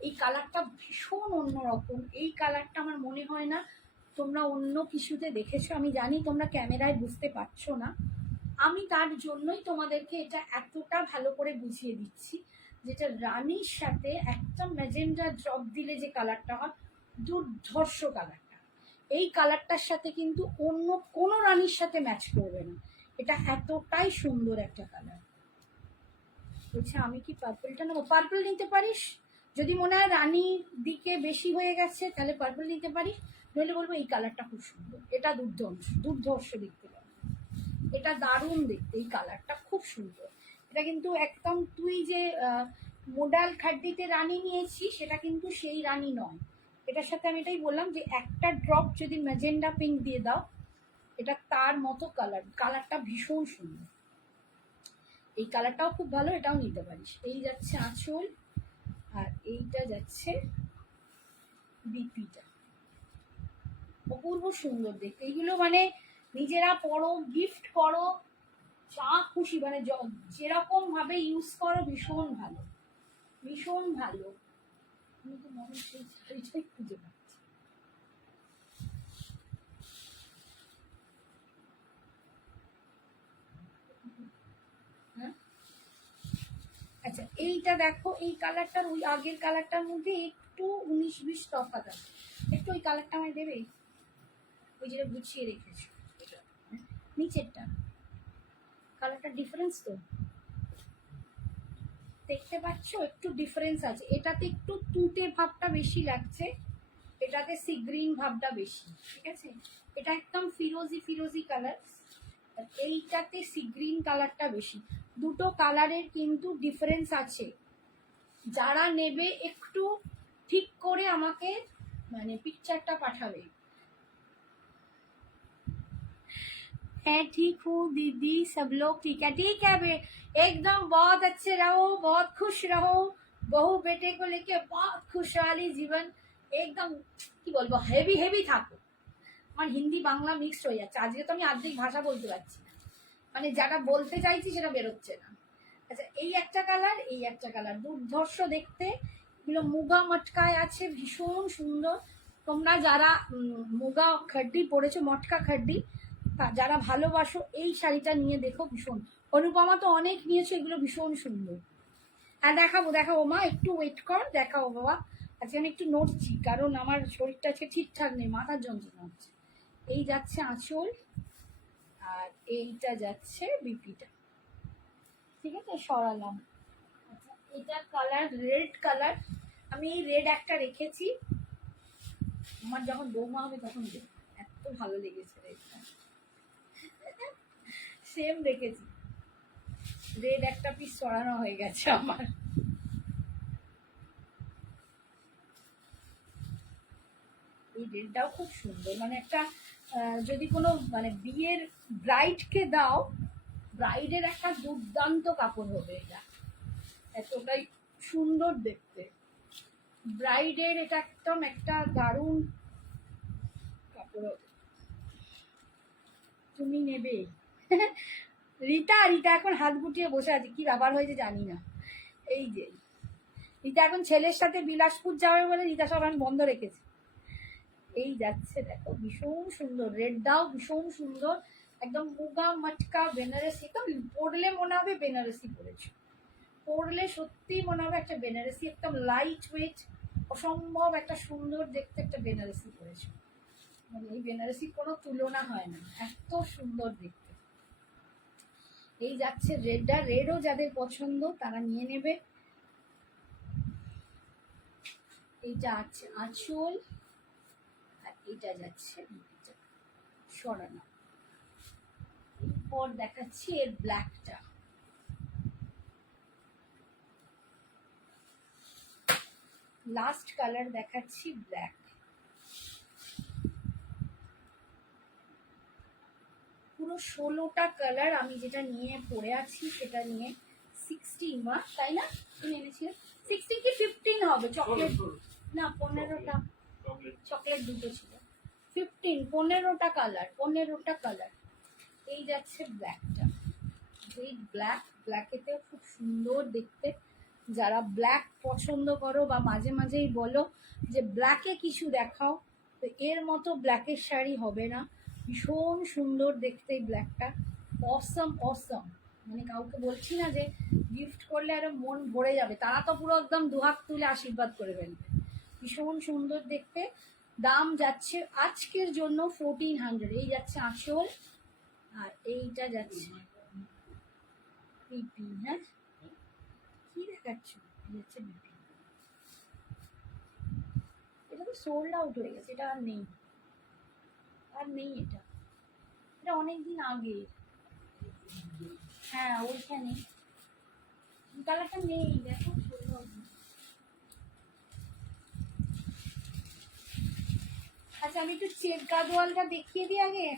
এই কালারটা ভীষণ অন্যরকম, এই কালারটা আমার মনে হয় না তোমরা অন্য কিছুতে দেখেছো, আমি জানি তোমরা ক্যামেরায় বুঝতে পারছো না, আমি তার জন্যই তোমাদেরকে এটা এতটা ভালো করে বুঝিয়ে দিচ্ছি, যেটা রানীর সাথে একটা ম্যাজেন্ডা ড্রপ দিলে যে কালারটা হয়, দুর্ধর্ষ কালারটা, এই কালারটার সাথে কিন্তু অন্য কোনো রানীর সাথে ম্যাচ করবে না, এটা এতটাই সুন্দর একটা কালার। বলছে আমি কি পার্পলটা নেবো, পার্পল নিতে পারিস, যদি মনে হয় রানীর দিকে বেশি হয়ে গেছে তাহলে পার্পল নিতে পারি, নইলে বলবো এই কালারটা খুব সুন্দর, এটা দুর্ধর্ষ দুর্ধর্ষ দেখতে পাবো, এটা দারুণ দেখতে, এই কালারটা খুব সুন্দর। এটা কিন্তু একদম তুই যে মোডাল খাড্ডিতে রানী নিয়েছি সেটা কিন্তু সেই রানী নয়, এটার সাথে আমি এটাই বললাম যে একটা ড্রপ যদি ম্যাজেন্ডা পিঙ্ক দিয়ে দাও, এটা তার মতো কালার, কালারটা ভীষণ সুন্দর, এই কালারটাও খুব ভালো, এটাও নিতে পারিস। এই যাচ্ছে আঁচল, আর এইটা যাচ্ছে বিপিটা, অপূর্ব সুন্দর দেখতে। এইগুলো মানে নিজেরা পরো, গিফট করো, যা খুশি মানে যেরকম ভাবে ইউজ করো, ভীষণ ভালো, ভীষণ ভালো। আমি তো মনে সেই শাড়িটাই খুঁজে পাচ্ছি। হ্যাঁ আচ্ছা, এইটা দেখো, এই কালারটার ওই আগের কালারটার মধ্যে একটু 19-20 তফাৎ আছে, একটু ওই কালারটা আমায় দেবে, ওই যেটা গুছিয়ে রেখেছো নিচেরটা, কালারটা ডিফারেন্স তো দেখতে পাচ্ছ, একটু ডিফারেন্স আছে, এটাতে একটু তুতে ভাবটা বেশি লাগছে, এটাতে সি গ্রিন ভাবটা বেশি, ঠিক আছে, এটা একদম ফিরোজি ফিরোজি কালার, আর এইটাতে সি গ্রিন কালারটা বেশি, দুটো কালারের কিন্তু ডিফারেন্স আছে। যারা নেবে একটু ঠিক করে আমাকে মানে পিকচারটা পাঠাবে। है ठीक हूँ दीदी, सब लोग ठीक है बे, एकदम बहुत अच्छे रहो, बहुत खुश रहो, बहू बेटे को लेके बहुत खुशहाली जीवन, एकदम কি বলবো হেভি হেভি থাকো। আমার হিন্দি বাংলা মিক্সড হয়ে যাচ্ছে, আজকে তো আমি আর্ধেক ভাষা বলতে পারছি না, মানে যেটা বলতে চাইছি সেটা বেরোচ্ছে না। আচ্ছা, এই একটা কালার, এই একটা কালার, দুর্ধর্ষ দেখতে, এগুলো মুগা মটকায় আছে, ভীষণ সুন্দর। তোমরা যারা মুগা খাড্ডি পরেছো, মটকা খাড্ডি, যারা ভালোবাসো এই শাড়িটা নিয়ে দেখো, ভীষণ। অনুপমা তো অনেক নিয়েছো, এগুলো ভীষণ সুন্দর। হ্যাঁ দেখাবো দেখাবো মা, একটু ওয়েট কর, দেখাবো বাবা। আজকে আমি একটু নড়ছি কারণ আমার শরীরটা আজকে ঠিকঠাক নেই, মাথার যন্ত্রণা হচ্ছে। এই যাচ্ছে আঁচল, আর এইটা যাচ্ছে বিপিটা, ঠিক আছে, সরালাম। আচ্ছা, এটা কালার রেড কালার, আমি এই রেড একটা রেখেছি, আমার যখন বৌমা হবে তখন দেখ, এত ভালো লেগেছে রেডটা, সেম রেখেছি, রেড একটা পিস সরানো হয়ে গেছে আমার। এই রেডটাও খুব সুন্দর, মানে একটা যদি কোনো মানে বিয়ের ব্রাইডকে দাও, ব্রাইডের একটা দুর্দান্ত কাপড় হবে এটা, এতটাই সুন্দর দেখতে, ব্রাইডের এটা একদম একটা দারুণ কাপড় হবে, তুমি নেবে। রিতা রিতা এখন হাত গুটিয়ে বসে আছে, কি ব্যাপার হয়েছে জানি না। এই যে রিতা এখন ছেলের সাথে বিলাসপুর যাবে বলে রিতা সব এখন বন্ধ রেখেছে। এই যাচ্ছে দেখো, ভীষণ সুন্দর, রেডটাও ভীষণ সুন্দর, একদম মুগা মটকা বেনারসি, তো পরলে মনে হবে বেনারসি পরেছো, পরলে সত্যি মনে হবে একটা বেনারসি, একদম লাইট ওয়েট, অসম্ভব একটা সুন্দর দেখতে একটা বেনারসি পরেছো, মানে এই বেনারসির কোনো তুলনা হয় না, এত সুন্দর দেখতে। এই যাচ্ছে রেডটা, রেডও যাদের পছন্দ তারা নিয়ে নেবে। এইটা আছে আঁচল, আর এটা যাচ্ছে সরানো। এরপর দেখাচ্ছি এর ব্ল্যাকটা, লাস্ট কালার দেখাচ্ছি ব্ল্যাক, পুরো 16টা কালার আমি যেটা নিয়ে পড়ে আছি সেটা নিয়ে 16 মা, তাই না তুমি এনেছিলে 16 কি 15 হবে, চকলেট না 15টা, চকলেট দুটো ছিল, 15 15টা কালার, 15টা কালার। এই যাচ্ছে ব্ল্যাকটা, এই ব্ল্যাক, ব্ল্যাকেতেও খুব সুন্দর দেখতে, যারা ব্ল্যাক পছন্দ করো বা মাঝে মাঝেই বলো যে ব্ল্যাকে কিছু দেখাও, তো এর মতো ব্ল্যাকের শাড়ি হবে না, ভীষণ সুন্দর দেখতে এই ব্ল্যাকটা, অসম অসম, মানে কাউকে বলছি না যে গিফট করলে আরো মন ভরে যাবে, তারা তো পুরো একদম দুহাত তুলে আশীর্বাদ করে ফেলবে, ভীষণ সুন্দর দেখতে। দাম যাচ্ছে আজকের জন্য 1400। এই যাচ্ছে আঁচল, আর এইটা যাচ্ছে পিপি, হ্যাঁ কি দেখাচ্ছ, এই যাচ্ছে পিপি, সোল্ড আউট হয়ে গেছে, এটা আর নেই, আর নেই এটা, এটা অনেক দিন আগে। হ্যাঁ ওইখানে কালারটা নেই, দেখো সোল্ড আউট। আচ্ছা আমি একটু চেক গাদোয়ালটা দেখিয়ে দিই আগে,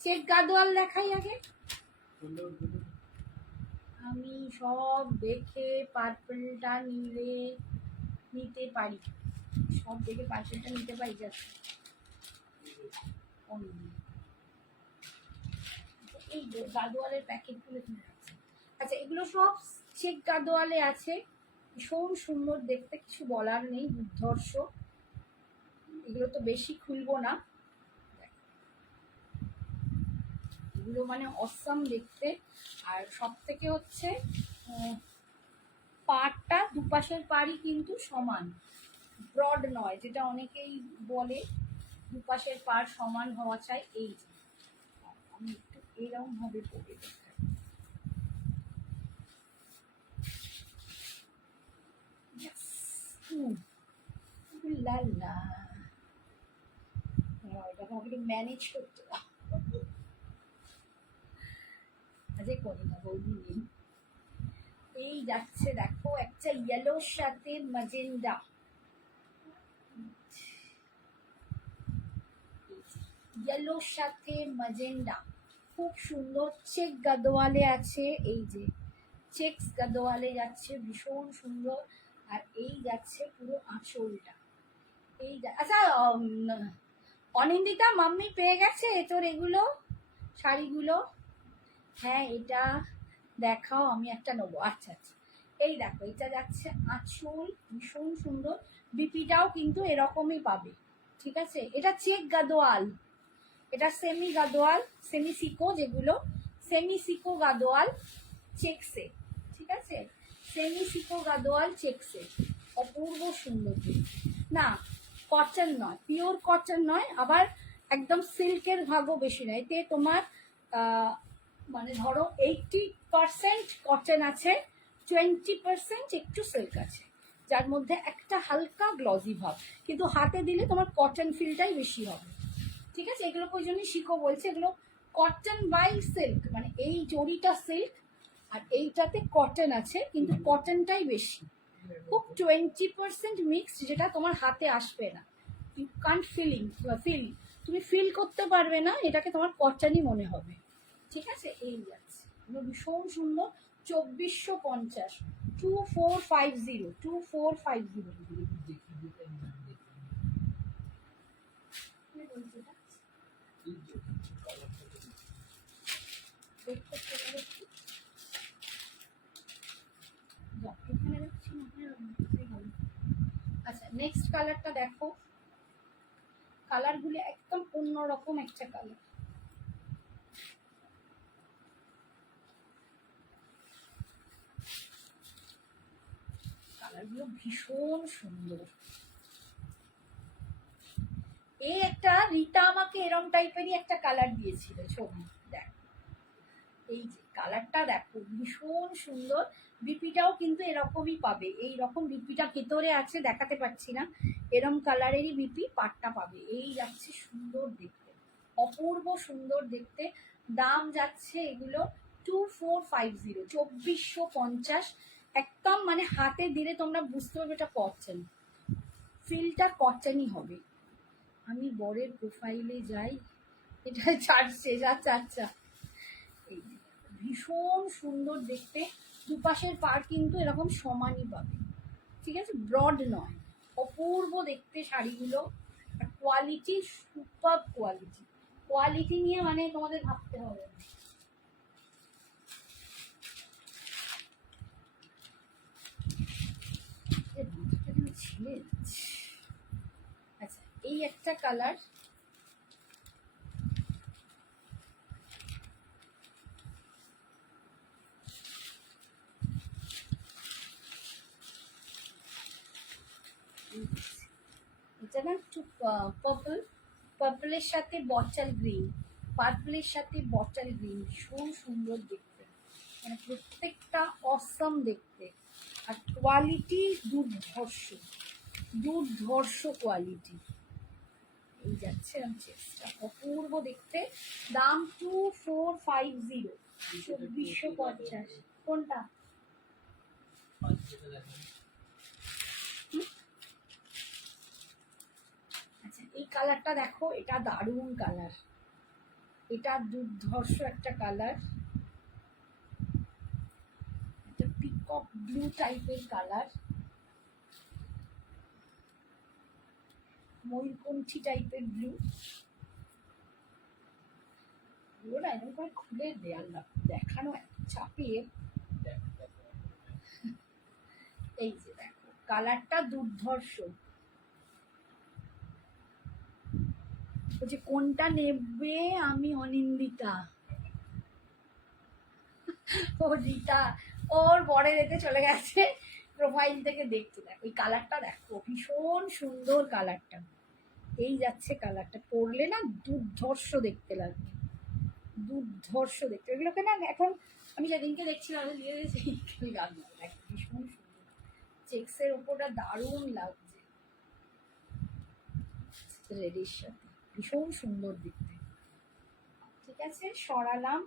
চেক গাদোয়াল দেখাই আগে। আমি সব দেখে পার্পলটা নিতে পারি, সব দেখে পার্পলটা নিতে পারি যাচ্ছে। এই গাদোয়ালের প্যাকেটগুলো কিনে রাখছে। আচ্ছা এগুলো সব চেক গাদোয়ালে আছে, ভীষণ সুন্দর দেখতে, কিছু বলার নেই, দুর্ধর্ষ। এগুলো তো বেশি খুলবো না, এগুলো মানে অসাম দেখতে। আর সব থেকে হচ্ছে পাড়টা, দুপাশের পাড়ই কিন্তু সমান, ব্রড নয়, যেটা অনেকেই বলে দুপাশের পাড় সমান হওয়া চাই। এই যে আমি একটু এরকম ভাবে পরে দেখাই, এটাকে আমাকে ম্যানেজ করতে আজকে করি না, বৌদি নেই। এই যাচ্ছে দেখো একটা ইয়েলোর সাথে ম্যাজেন্ডা, ইয়েলোর সাথে ম্যাজেন্ডা, খুব সুন্দর চেক গাদোয়ালে আছে। এই যে চেকস গাদোয়ালে যাচ্ছে, ভীষণ সুন্দর। আর এই যাচ্ছে পুরো আঁচলটা, এই আচ্ছা অনিন্দিতা মাম্মি পেয়ে গেছে তোর এগুলো শাড়িগুলো? হ্যাঁ এটা দেখাও, আমি একটা নেবো। আচ্ছা আচ্ছা এই দেখো, এটা যাচ্ছে আঁচল, ভীষণ সুন্দর, বিপিটাও কিন্তু এরকমই পাবে, ঠিক আছে। এটা চেক গাদোয়াল, এটা সেমি গাদোয়াল, সেমি সিকো, যেগুলো সেমি সিকো গাদোয়াল চেকসে, ঠিক আছে, সেমি সিকো গাদোয়াল চেকসে, অপূর্ব সুন্দর না, কটন নয়, পিওর কটন নয়, আবার একদম সিল্কের ভাগও বেশি নয়, এতে তোমার মানে ধরো 80% কটন আছে, 20% একটু সিল্ক আছে, যার মধ্যে একটা হালকা গ্লজি ভাব, কিন্তু হাতে দিলে তোমার কটন ফিলটাই বেশি হবে, ঠিক আছে। এগুলো ওই জন্যই শিখো বলছে, এগুলো কটন বাই সিল্ক, মানে এই জড়িটা সিল্ক আর এইটাতে কটন আছে, কিন্তু কটনটাই বেশি, খুব 20% মিক্সড, যেটা তোমার হাতে আসবে না, ইউ কান্ট ফিল, তুমি ফিল করতে পারবে না, এটাকে তোমার কটনই মনে হবে, ঠিক আছে। এই যাচ্ছে এগুলো ভীষণ সুন্দর, 2450, 2450। আচ্ছা নেক্সট কালারটা দেখো, কালারগুলো একদম অন্যরকম একটা কালার, কালারগুলো ভীষণ সুন্দর। এই একটা রিতা আমাকে এরম টাইপেরই একটা কালার দিয়েছিল ছবি, দেখ এই যে কালারটা দেখো, ভীষণ সুন্দর, বিপিটাও কিন্তু এরকমই পাবে, এই রকম বিপিটা ভেতরে আছে, দেখাতে পাচ্ছি না, এরম কালারেরই বিপি পাটটা পাবে। এই যাচ্ছে সুন্দর দেখতে, অপূর্ব সুন্দর দেখতে, দাম যাচ্ছে এগুলো 2450, 2450, একদম মানে হাতে দিলে তোমরা বুঝতে পারবে এটা কটন, ফিলটা কটনই হবে। আমি বরের প্রোফাইলে যাই, এটা চারছে যা চারচা, এই ভীষণ সুন্দর দেখতে, দুপাশের পাড় কিন্তু এরকম সমানই পাবে, ঠিক আছে, ব্রড নয়, অপূর্ব দেখতে শাড়িগুলো, আর কোয়ালিটি সুপার কোয়ালিটি, কোয়ালিটি নিয়ে মানে তোমাদের ভাবতে হবে না। আচ্ছা এই একটা কালার, এটা না একটু পার্পলের সাথে বটল গ্রিন, পার্পলের সাথে বটল গ্রিন, ভীষণ সুন্দর দেখতে, মানে প্রত্যেকটা অসম দেখতে, আর কোয়ালিটি দুর্ধর্ষ, দুর্ধর্ষ কোয়ালিটি। এই যাচ্ছে চেষ্টা, অপূর্ব দেখতে। দাম 2450, 2450। কোনটা? আচ্ছা, এই কালারটা দেখো, এটা দারুণ কালার, এটা দুর্ধর্ষ একটা কালার, এটা পিকক ব্লু টাইপের কালার, ময়ূরকণ্ঠী টাইপের ব্লু। না এরকম করে খুলে দেখানো চাপে। এই যে দেখো কালারটা দুর্ধর্ষ। বলছে কোনটা নেবে, আমি অনিন্দিতা। ও রীতা ওর বরের এতে চলে গেছে, প্রোফাইল থেকে দেখতে। দেখো এই কালারটা দেখো, ভীষণ সুন্দর কালারটা। এই যাচ্ছে কালারটা, পরলে না দুর্ধর্ষ দেখতে লাগবে, দুর্ধর্ষ দেখতে। এগুলোকে না এখন আমি যেদিনকে দেখছিলাম ভীষণ সুন্দর, চেক্সের উপরটা দারুণ লাগছে রেডির সাথে, ভীষণ সুন্দর দেখতে। ঠিক আছে, সরালাম।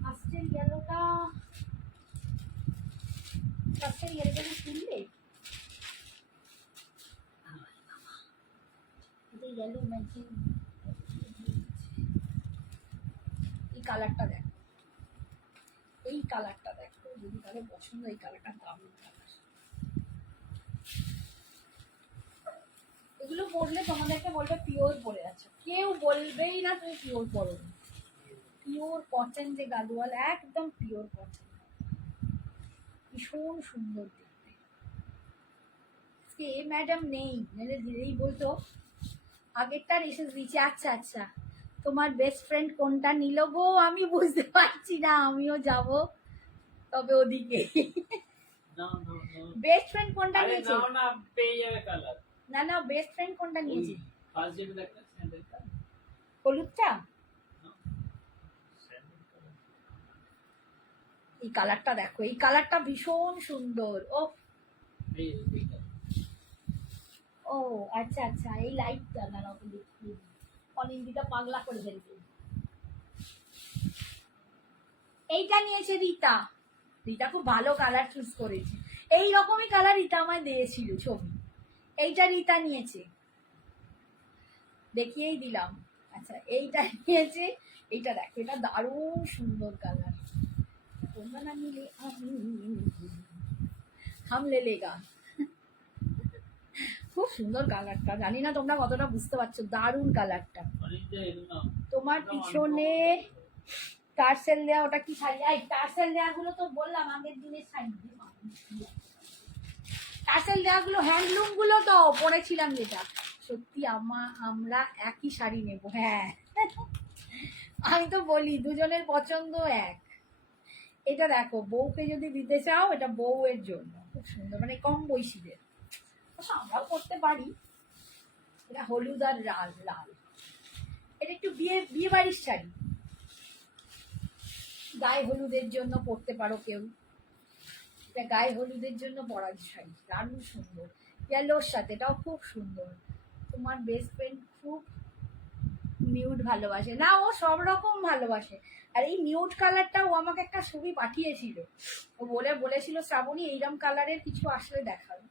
ফার্স্টের ইয়েলোটা, ফার্স্টের ইয়েলোটা তুললে ইয়েলো ম্যাচিং। এই কালারটা দেখো, এই কালারটা দেখো, যদি কারো পছন্দ, এই কালারটা দারুণ কালার। এগুলো পরলে তোমাদেরকে বলবে পিওর পরে আছো, কেউ বলবেই না তুমি পিওর পরো। পিওর কটন যে গাদোয়াল, একদম পিওর কটন, ভীষণ সুন্দর দেখতে। এ ম্যাডাম নেই, নাহলে দিদিই বলতো আগেরটার এসে দিচ্ছে। আচ্ছা আচ্ছা, তোমার বেস্ট ফ্রেন্ড কোনটা নিল গো, আমি বুঝতে পারছি না, আমিও যাব তবে ওদিকে। বেস্ট ফ্রেন্ড কোনটা নিয়েছে? না পেয়ে যাবে কালার। না না, বেস্ট ফ্রেন্ড কোনটা নিয়েছে? ফার্স্ট যেটা দেখো স্যান্ডেলটা, হলুদটা। এই কালারটা দেখো, এই কালারটা ভীষণ সুন্দর। ও আচ্ছা আচ্ছা, এই লাইটটা না অনিন্দিতা পাগলা করে ফেলবে। এইটা নিয়েছে রীতা, রীতা খুব ভালো কালার চুজ করেছে, এই রকমই কালার রীতা আমায় দিয়েছিল ছবি, এইটা রীতা নিয়েছে, দেখিয়েই দিলাম। আচ্ছা এইটা নিয়েছে, এইটা দেখো, এটা দারুণ সুন্দর কালার। তোমরা না নিলে আমি হাম লে লেগা। খুব সুন্দর কালারটা, জানি না তোমরা কতটা বুঝতে পারছো, দারুণ কালারটা। তোমার পিছনে টার্সেল দেওয়া, ওটা কি শাড়ি? এই টার্সেল দেওয়া গুলো তো বললাম আগের দিনের শাড়ি, টার্সেল দেওয়া গুলো হ্যান্ডলুম গুলো তো পরেছিলাম, যেটা সত্যি আমরা একই শাড়ি নেব। হ্যাঁ আমি তো বলি দুজনের পছন্দ এক। এটা দেখো, বউকে যদি দিতে চাও, এটা বউয়ের জন্য খুব সুন্দর, মানে কম বয়সীদের, আমরাও করতে পারি। এটা হলুদ আর লাল, লাল। এটা একটু বিয়ে বিয়ে বাড়ির শাড়ি, গায়ে হলুদের জন্য পরতে পারো কেউ, এটা গায়ে হলুদের জন্য পরার শাড়ি, দারুণ সুন্দর, ইয়েলোর সাথে, এটাও খুব সুন্দর। তোমার বেস্ট ফ্রেন্ড খুব নিউড ভালোবাসে না, ও সব রকম ভালোবাসে। আর এই নিউড কালারটা ও আমাকে একটা ছবি পাঠিয়েছিল, ও বলেছিল শ্রাবণী এইরকম কালারের কিছু আসলে দেখাবে,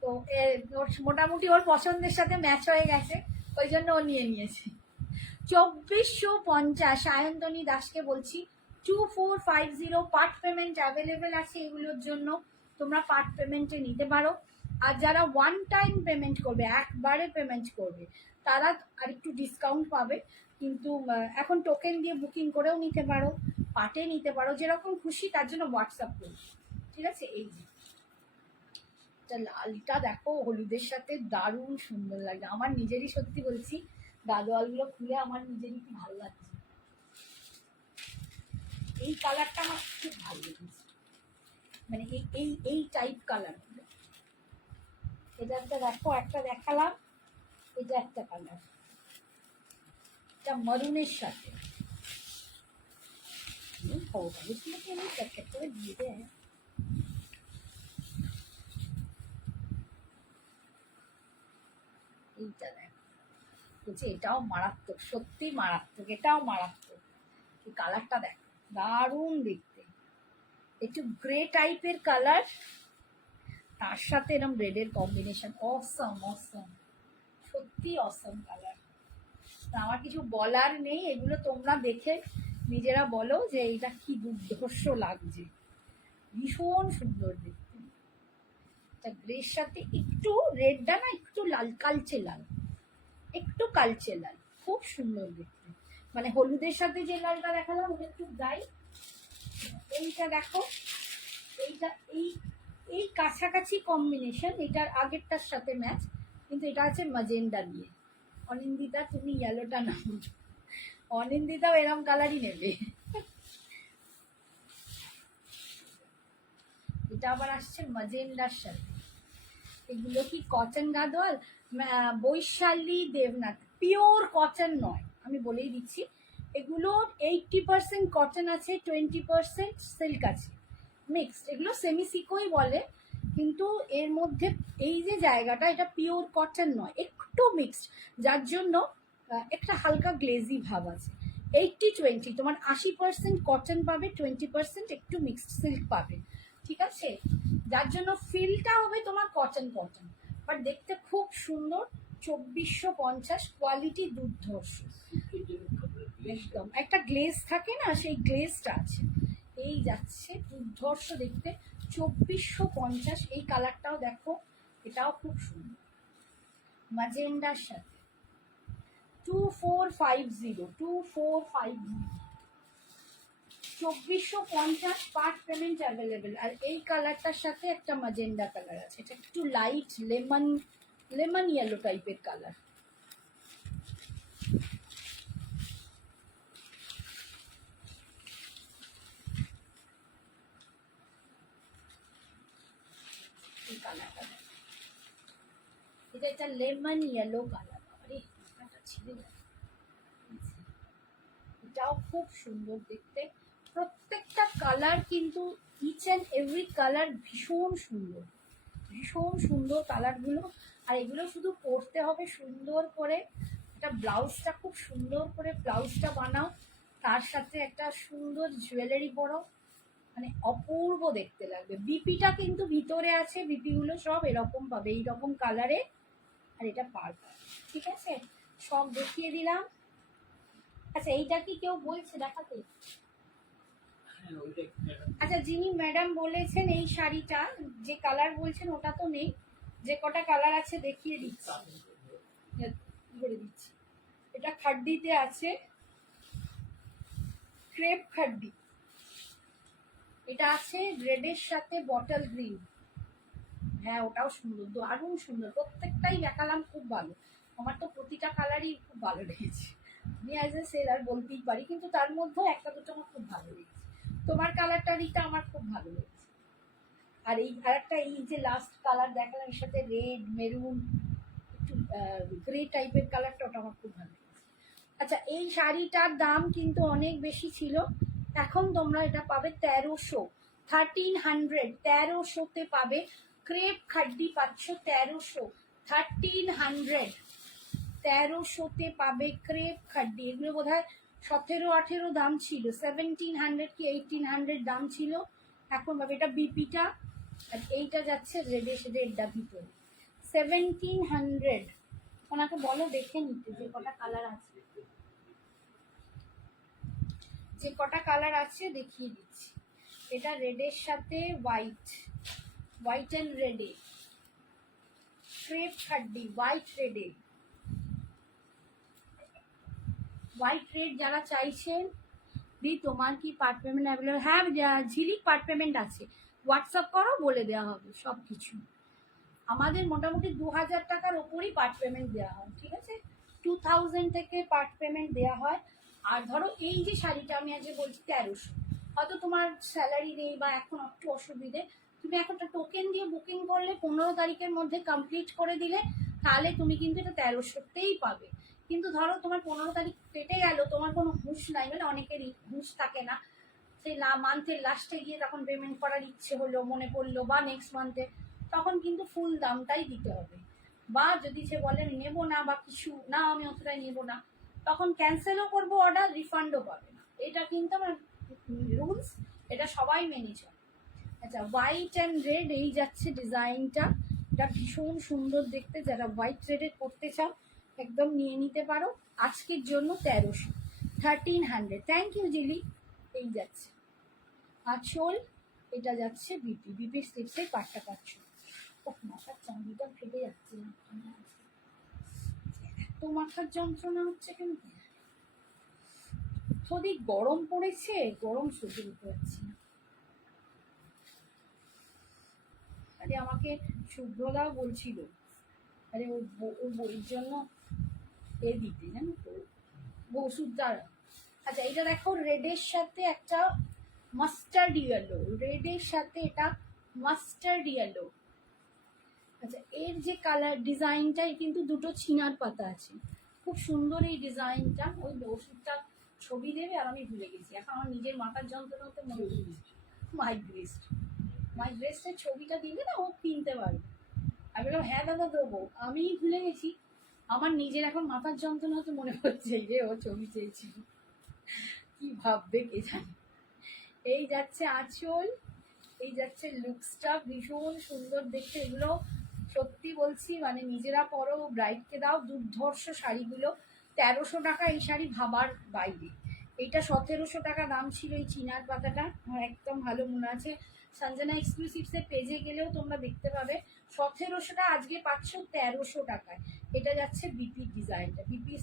তো মোটামুটি ওর পছন্দের সাথে ম্যাচ হয়ে গেছে, ওই জন্য ও নিয়ে নিয়েছে। 2450 সায়ন্তনী দাসকে বলছি, 2450 পার্ট পেমেন্ট অ্যাভেলেবেল আছে এগুলোর জন্য, তোমরা পার্ট পেমেন্টে নিতে পারো। আর যারা ওয়ান টাইম পেমেন্ট করবে, একবারে পেমেন্ট করবে, তারা আর একটু ডিসকাউন্ট পাবে, কিন্তু এখন টোকেন দিয়ে বুকিং করেও নিতে পারো, পার্টে নিতে পারো, যেরকম খুশি, তার জন্য হোয়াটসঅ্যাপ করবে। ঠিক আছে, এই যে লালটা দেখো, হলুদের সাথে দারুণ সুন্দর লাগে, আমার নিজেরই সত্যি বলছি, গাদোয়ালগুলো খুলে আমার নিজেরই কি ভালো লাগছে। এই কালারটা আমার খুব ভালো লেগেছে, মানে এই এই এই টাইপ কালারগুলো। এটা একটা দেখো, একটা দেখালাম, এটা একটা কালার, এটা মারুনের সাথে করে দিয়ে দেয়। বলছি এটাও মারাত্মক, সত্যি মারাত্মক, এটাও মারাত্মক। এই কালারটা দেখ, দারুণ দেখতে, একটু গ্রে টাইপের কালার, তার সাথে এরকম রেডের কম্বিনেশন, অসম অসম, সত্যি অসম কালার। আমার কিছু বলার নেই, এগুলো তোমরা দেখে নিজেরা বলো যে এটা কি দুর্ধর্ষ লাগছে, ভীষণ সুন্দর দেখতে। গ্রের সাথে একটু রেডটা না একটু লাল, কালচে লাল, একটু কালচে লাল, খুব সুন্দর দেখতে। মানে হলুদের সাথে যে লালটা দেখালাম ওটা একটু গাই, এইটা দেখো, এইটা এই এই কাছাকাছি কম্বিনেশন, এটার আগেরটার সাথে ম্যাচ, কিন্তু এটা আছে ম্যাজেন্ডা দিয়ে। অনিন্দিতা তুমি ইয়েলোটা নাও, অনিন্দিতাও এরম কালারই নেবে। এটা আবার আসছে ম্যাজেন্ডার সাথে। এগুলো কি cotton Gadwal, Baishali Debnath, pure cotton নয়, আমি বলেই দিচ্ছি। এগুলো 80% কটন আছে, 20% সিল্ক আছে, মিক্সড। এগুলো সেমি সিকোই বলে, কিন্তু এর মধ্যে এই যে জায়গাটা, এটা পিওর কটন নয়, একটু মিক্সড, যার জন্য একটা হালকা গ্লেজি ভাব আছে। 80-20, তোমার 80% কটন পাবে, 20% একটু মিক্সড সিল্ক পাবে, ঠিক আছে? যার জন্য ফিলটা হবে তোমার কটন কটন, বাট দেখতে খুব সুন্দর। 2450, কোয়ালিটি দুর্ধর্ষ একদম। একটা গ্লেজ থাকে না, সেই গ্লেজটা আছে। এই যাচ্ছে দুর্ধর্ষ দেখতে, 2450। এই কালারটাও দেখো, এটাও খুব সুন্দর, ম্যাজেন্ডার সাথে। 2450, 2450 পার্ট পেমেন্ট অ্যাভেলেবেল। আর এই কালারটার সাথে একটা ম্যাজেন্ডা কালার আছে, এটা একটু লাইট লেমন, লেমন ইয়েলো টাইপের কালার। এই কালারটা এটা একটা লেমন ইয়েলো কালার। আরে এটা ছিঁড়ে যাচ্ছে, এটাও খুব সুন্দর দেখতে। প্রত্যেকটা কালার কিন্তু ইচ অ্যান্ড এভরি কালার ভীষণ সুন্দর, ভীষণ সুন্দর কালারগুলো। আর এগুলো শুধু পরতে হবে সুন্দর করে, একটা ব্লাউজটা খুব সুন্দর করে ব্লাউজটা বানাও, তার সাথে একটা সুন্দর জুয়েলারি পরো, মানে অপূর্ব দেখতে লাগবে। বিপিটা কিন্তু ভিতরে আছে, বিপিগুলো সব এরকম পাবে, এইরকম কালারে। আর এটা পার্পল, ঠিক আছে? সব দেখিয়ে দিলাম। আচ্ছা এইটা কি কেউ বলছে দেখাতে? আচ্ছা, যিনি ম্যাডাম বলেছেন এই শাড়িটা, যে কালার বলছেন ওটা তো নেই, যে কটা কালার আছে দেখিয়ে দিচ্ছি, বলে দিচ্ছি। এটা খাড্ডিতে আছে, ক্রেপ খাড্ডি। এটা আছে রেডের সাথে বটল গ্রিন, হ্যাঁ ওটাও সুন্দর, দারুণ সুন্দর। প্রত্যেকটাই দেখালাম খুব ভালো, আমার তো প্রতিটা কালারই খুব ভালো লেগেছে। আমি অ্যাজ এ সেলার বলতেই পারি, কিন্তু তার মধ্যেও একটা দুটো আমার খুব ভালো লেগেছে। তোমার কালারটা রিতা আমার খুব ভালো লেগেছে। আর এই আরেকটা, এই যে লাস্ট কালার দেখালাম এর সাথে রেড মেরুন একটু গ্রে টাইপের কালারটা, ওটা আমার খুব ভালো লেগেছে। আচ্ছা এই শাড়িটার দাম কিন্তু অনেক বেশি ছিল, এখন তোমরা এটা পাবে 1300, 1300, 1300-তে পাবে। ক্রেপ খাড্ডি পাচ্ছ 1300, 1300, 1300-তে পাবে ক্রেপ খাড্ডি। এগুলো বোধ হয় 17-18 দাম ছিল, 1700 কি 1800 দাম ছিল, এখন পাবে। এটা বিপিটা, আর এইটা যাচ্ছে রেডটা ভিতরে 1700। ওনাকে বলো দেখে নিতে যে কটা কালার আছে, যে কটা কালার আছে দেখিয়ে দিচ্ছি। এটা রেডের সাথে হোয়াইট, হোয়াইট অ্যান্ড রেডে, ক্রেপ খাড্ডি হোয়াইট রেডে। হোয়াইট রেড যারা চাইছেন, দি তোমার কি পার্ট পেমেন্ট অ্যাভেলেবল? হ্যাঁ ঝিলিক পার্ট পেমেন্ট আছে, হোয়াটসঅ্যাপ করো বলে দেওয়া হবে সব কিছু। আমাদের মোটামুটি 2000 টাকার ওপরই পার্ট পেমেন্ট দেওয়া হয়, ঠিক আছে? 2000 থেকে পার্ট পেমেন্ট দেওয়া হয়। আর ধরো এই যে শাড়িটা আমি আজকে বলছি 1300, হয়তো তোমার স্যালারি নেই বা এখন একটু অসুবিধে, তুমি এখন একটা টোকেন দিয়ে বুকিং করলে 15 তারিখের মধ্যে কমপ্লিট করে দিলে, তাহলে তুমি কিন্তু এটা 1300-তেই পাবে। কিন্তু ধরো তোমার 15 তারিখ কেটে গেল, তোমার কোনো হুঁশ নাই, মানে অনেকেরই হুঁশ থাকে না, সেই মান্থের লাস্টে গিয়ে তখন পেমেন্ট করার ইচ্ছে হলো, মনে পড়লো, বা নেক্সট মান্থে, তখন কিন্তু ফুল দামটাই দিতে হবে। বা যদি সে বলে আমি নেবো না বা কিছু না আমি অতটাই নেবো না, তখন ক্যান্সেলও করবো অর্ডার, রিফান্ডও পাবে না। এটা কিন্তু আমার রুলস, এটা সবাই মেনে চলে। আচ্ছা, হোয়াইট অ্যান্ড রেড এই যাচ্ছে ডিজাইনটা, এটা ভীষণ সুন্দর দেখতে। যারা হোয়াইট রেডে করতে চাও একদম নিয়ে নিতে পারো। আজকের জন্য 1300, 1300। থ্যাংক ইউ জিলি। এই যাচ্ছে আঁচল, এটা যাচ্ছে বিপি, বিপি স্লিপসের পাট্টা পাচ্ছ। ও মাথার চাঁদিটা ফেটে যাচ্ছে না, এত মাথার যন্ত্রণা হচ্ছে কেন? যদি গরম পড়েছে, গরম সহ্য করতে পারছি না। আরে আমাকে শুভ্রদাও বলছিল, আরে ও বইয়ের জন্য এ দিতে, জানো তো, ওষুধ দ্বারা। আচ্ছা, এটা দেখো রেডের সাথে একটা মাস্টার্ড ইয়েলো, রেডের সাথে এটা মাস্টার্ড ইয়েলো। আচ্ছা, এর যে কালার ডিজাইনটা কিন্তু দুটো চিনার পাতা আছে, খুব সুন্দর এই ডিজাইনটা। ওই ওষুধটা ছবি দেবে আর আমি ভুলে গেছি, এখন আমার নিজের মাথার যন্ত্রণাতে মনে হচ্ছে। মাইগ্রেস্ট, মাইগ্রেস্টের ছবিটা দিলে না ও কিনতে পারবে। আমি বললাম হ্যাঁ দাদা দেবো, আমিই ভুলে গেছি। আমার নিজের এখন মাথার যন্ত্রণাতে মনে হচ্ছে যে ও ছবি চেয়েছিল, কি ভাববে কে জানে। এই যাচ্ছে আঁচল, এই যাচ্ছে লুকসটা, ভীষণ সুন্দর দেখতে। এগুলো সত্যি বলছি, মানে নিজেরা পরো, ব্রাইডকে দাও। দুর্ধর্ষ শাড়িগুলো, 1300 টাকা এই শাড়ি ভাবার বাইরে। এইটা 1700 টাকা দাম ছিল এই চিনার পাতাটা, আমার একদম ভালো মনে আছে। সঞ্জনা এক্সক্লুসিভসের পেজে গেলেও তোমরা দেখতে পাবে 1700টা আজকে পাচ্ছ 1300 টাকায়। এটা যাচ্ছে বিপি ডিজাইনটা, বিপি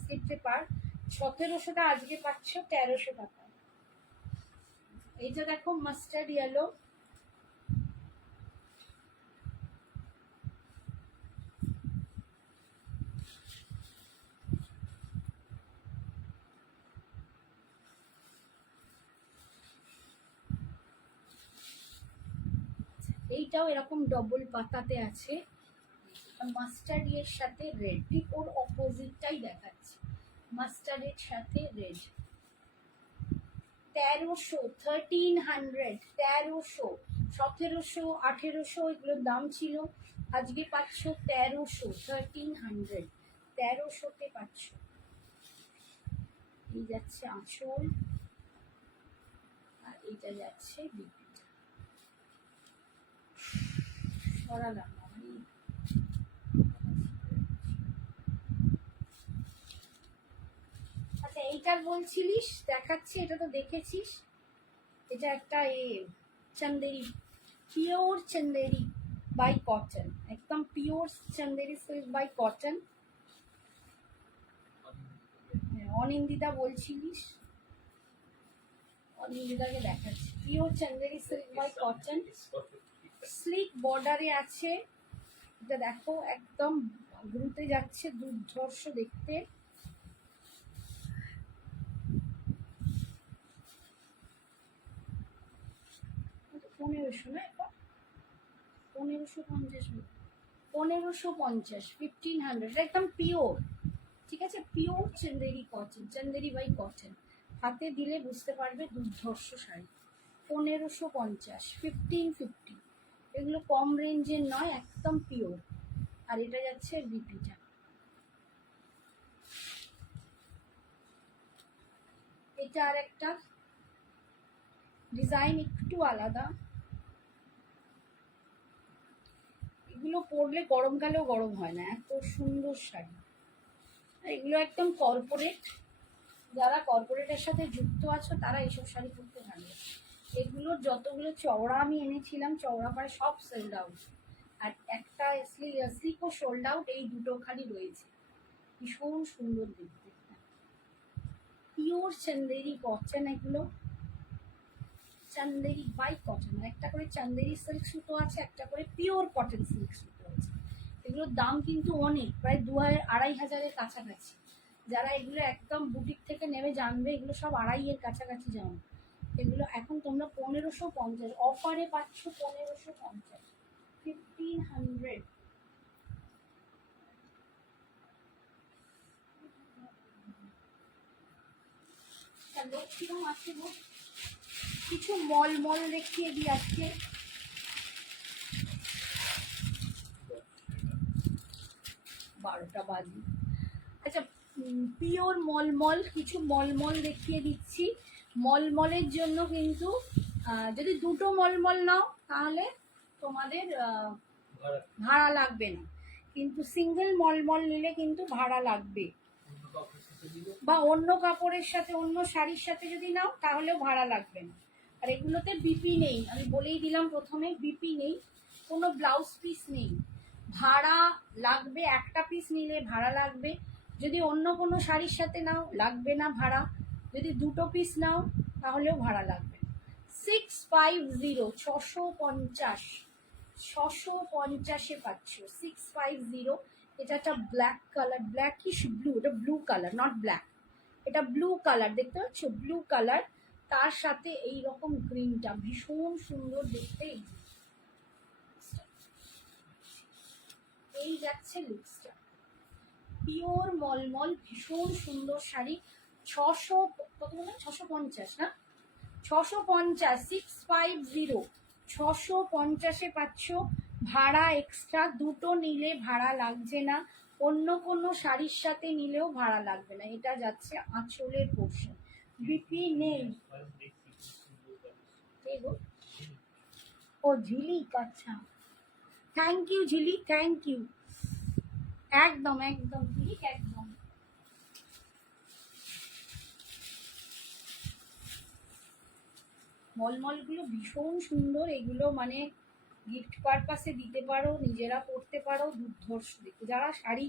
স্লিপ পেপার, 1700টা আজকে পাচ্ছ 1300 টাকায়। এইটা দেখো মাস্টার্ড ইয়েলো, এইটাও এরকম ডবল পাতাতে আছে। মাস্টার্ড এর সাথে রেড, ঠিক ওর অপোজিটটাই দেখাচ্ছে, মাস্টার্ডের সাথে রেড। 1300, 1300, 1300, 1700, 1800 এগুলোর দাম ছিল, আজকে পাচ্ছ 1300, 1300, 1300-তে পাচ্ছ। এই যাচ্ছে আঁচল, আর এটা যাচ্ছে বিপিটা। সরালাম আমি। আচ্ছা, এইটার বলছিলিস দেখাচ্ছি, এটা তো দেখেছিস। এটা একটা Chanderi, pure Chanderi by cotton, একদম pure Chanderi silk by cotton. Anindita বলছিলিস, অনিন্দিতাকে দেখাচ্ছি, pure Chanderi silk by cotton, sleek বর্ডারে আছে। এটা দেখো একদম ঘুরতে যাচ্ছে, দুর্ধর্ষ দেখতে। পনেরোশো না, এটা 1550, 1550, 1500, একদম পিওর। ঠিক আছে, pure Chanderi cotton, Chanderi by cotton. হাতে দিলে বুঝতে পারবে, দুর্ধর্ষ শাড়ি। 1550, 1550, এগুলো কম রেঞ্জের নয়, একদম পিওর। আর এটা যাচ্ছে বিপিটা। এটা আর একটা ডিজাইন একটু আলাদা, এগুলো পরলে গরমকালেও গরম হয় না, এত সুন্দর শাড়ি। এগুলো একদম কর্পোরেট, যারা কর্পোরেটের সাথে যুক্ত আছো তারা এইসব শাড়ি পরতে ভালো। এগুলো যতগুলো চওড়া আমি এনেছিলাম, চওড়া পাড়ে সব সোল্ড আউট, আর একটা স্লিকও সোল্ড আউট, এই দুটো খালি রয়েছে। ভীষণ সুন্দর দেখতে, পিওর চন্দেরি কটন। এগুলো চন্দেরি বাই কটন, একটা করে চন্দেরি সিল্ক সুতো আছে, একটা করে পিওর কটন সিল্ক সুতো আছে। এগুলোর দাম কিন্তু অনেক, প্রায় 2,500-2,500-এর কাছাকাছি। যারা এগুলো একদম বুটিক থেকে নেমে জানবে, এগুলো সব 2,500-এর কাছাকাছি জানো। এগুলো এখন তোমরা 1550 অফারে পাচ্ছ, 1550, 1500। কিরকম আছে গো, কিছু মল মল দেখিয়ে দিই আজকে। 12টা বাজে। আচ্ছা, পিওর মলমল, কিছু মলমল দেখিয়ে দিচ্ছি। মলমলের জন্য কিন্তু যদি দুটো মলমল নাও তাহলে তোমাদের ভাড়া লাগবে না, কিন্তু সিঙ্গেল মলমল নিলে কিন্তু ভাড়া লাগবে। বা অন্য কাপড়ের সাথে, অন্য শাড়ির সাথে যদি নাও তাহলেও ভাড়া লাগবে না। আর এগুলোতে বিপি নেই, আমি বলেই দিলাম প্রথমে, বিপি নেই, কোনো ব্লাউজ পিস নেই। ভাড়া লাগবে, একটা পিস নিলে ভাড়া লাগবে। যদি অন্য কোনো শাড়ির সাথে নাও লাগবে না ভাড়া, যদি দুটো পিস নাও তাহলেও ভাড়া লাগবে না। 650, 650, 650-এ পাচ্ছ 650। এটা একটা ব্ল্যাক কালার, ব্ল্যাকিশ ব্লু, এটা ব্লু কালার, নট ব্ল্যাক, এটা ব্লু কালার, দেখতে পাচ্ছ ব্লু কালার, তার সাথে এই রকম গ্রিনটা ভীষণ সুন্দর দেখতে। এই যাচ্ছে লুকসটা, পিওর মলমল, ভীষণ সুন্দর শাড়ি। 600 কত বলে, 650 না, 650, 650, 650-এ পাচ্ছ। ভাড়া এক্সট্রা, দুটো নিলে ভাড়া লাগছে না, অন্য কোনো শাড়ির সাথে নিলেও ভাড়া লাগবে না। এটা যাচ্ছে আঁচলের পোর্শন, বিপি নেই। ও ঝিলিক, আচ্ছা, thank you Jhilik, thank you, একদম একদম ঝিলিক, একদম। মলমলগুলো ভীষণ সুন্দর, এগুলো মানে গিফট পারপাসে দিতে পারো, নিজেরা পরতে পারো, দুর্ধর্ষ দেখতে। যারা শাড়ি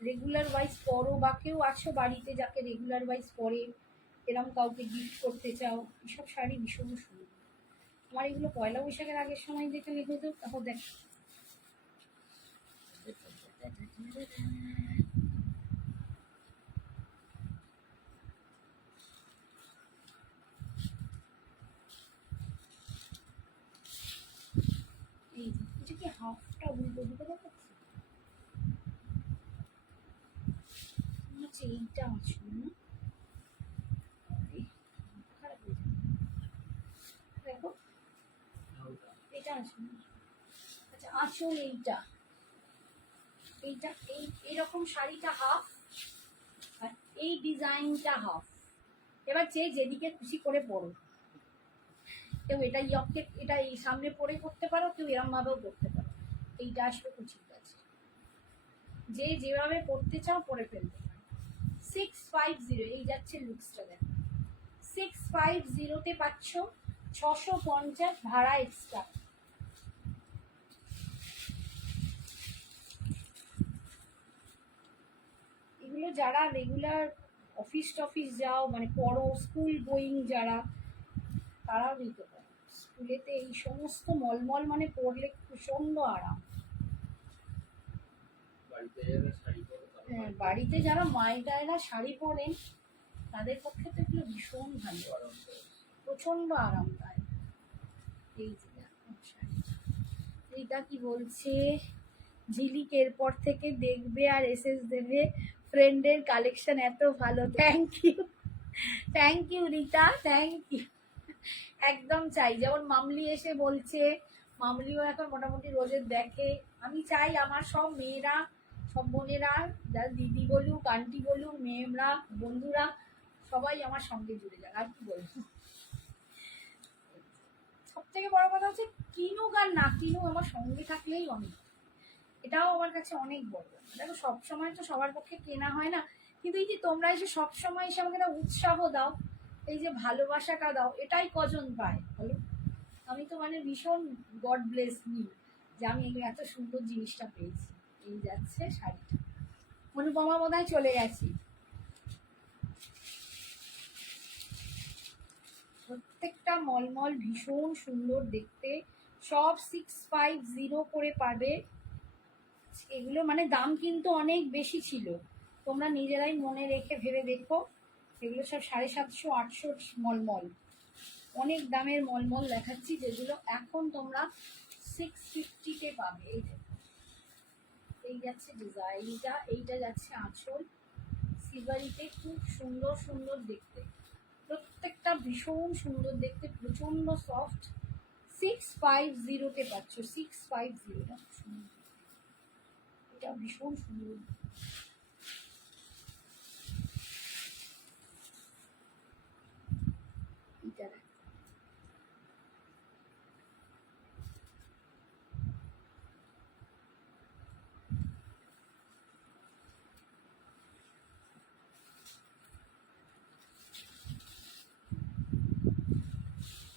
রেগুলার ওয়াইজ পরো বা কেউ আছো বাড়িতে যাকে রেগুলার ওয়াইজ পরে, এরম কাউকে গিফট করতে চাও, এসব শাড়ি ভীষণ সুন্দর। আমার এগুলো পয়লা বৈশাখের আগের সময় দেখে লিখে তো তখন দেখ। এই যে এটা কি হাফটা উল্টো দিকে দেখাচ্ছে, আচ্ছা এইটা আছে না, খারাপ হয়ে যাবে, দেখো এটা আছে না, আচ্ছা আঁচল এইটা, এইটা এই এরকম শাড়িটা হাফ, আর এই ডিজাইনটা হাফ। এবার যে যেদিকে খুশি করে পরো, কেউ এটা ইয়ককে এটা এই সামনে পরে করতে পারো, কেউ এরম ভাবেও করতে পারো। এইটা আসবে কুচির কাছে, যে যেভাবে পড়তে চাও পরে ফেলতে পারো। 650, এই যাচ্ছে লুকসটা দেখো, 650-তে পাচ্ছ, 650 ভাড়া এক্সট্রা। এগুলো যারা রেগুলার অফিস টফিস যাও, মানে পড়ো, স্কুল গোয়িং যারা, তারাও নিতে পারে। স্কুলেতে এই সমস্ত মলমল মানে পরলে প্রচণ্ড আরাম। হ্যাঁ, বাড়িতে যারা মায়েরা শাড়ি পরেন তাদের পক্ষে তো এগুলো ভীষণ ভালো, প্রচণ্ড আরামদায়ক। এই যে এইটা কি বলছে, ঝিলিক এরপর থেকে দেখবে আর এসএস দেবে, ফ্রেন্ডের কালেকশন এত ভালো, thank you, thank you Rita, thank you. একদম চাই, যেমন মামলি এসে বলছে, মামলিও এখন মোটামুটি রোজের দেখে। আমি চাই আমার সব মেয়েরা, সব বোনেরা, যারা দিদি বলুক, আন্টি বলুক, মেয়েরা, বন্ধুরা, সবাই আমার সঙ্গে জুড়ে যাক, আর কি বলবো। সব থেকে বড় কথা হচ্ছে, কিনুক আর না কিনুক আমার সঙ্গে থাকলেই অনেক, এটাও আমার কাছে অনেক বড়। দেখো সবসময় তো সবার পক্ষে কেনা হয় না, কিন্তু এই যে তোমরা এসে সবসময় এসে আমাকে একটা উৎসাহ দাও, এই যে ভালোবাসাটা দাও, এটাই কজন পায় বলো। আমি তো মানে ভীষণ গড ব্লেস মি যে আমি এত সুন্দর জিনিসটা পেয়েছি। এই যাচ্ছে শাড়িটা, অনুপমা বোধহয় চলে গেছি। প্রত্যেকটা মলমল ভীষণ সুন্দর দেখতে, সব 650 করে পাবে। এগুলো মানে দাম কিন্তু অনেক বেশি ছিল, তোমরা নিজেরাই মনে রেখে ভেবে দেখো, এগুলো সব 750, 800 মলমল, অনেক দামের মলমল দেখাচ্ছি, যেগুলো এখন তোমরা 650-তে পাবে। এই যে এই যাচ্ছে ডিজাইনটা, এইটা যাচ্ছে আঁচল, সিলভারিতে খুব সুন্দর সুন্দর দেখতে, প্রত্যেকটা ভীষণ সুন্দর দেখতে, প্রচণ্ড সফট। 650-তে পাচ্ছ, 650, শাড়িটা ভীষণ সুন্দর। এটা দেখ।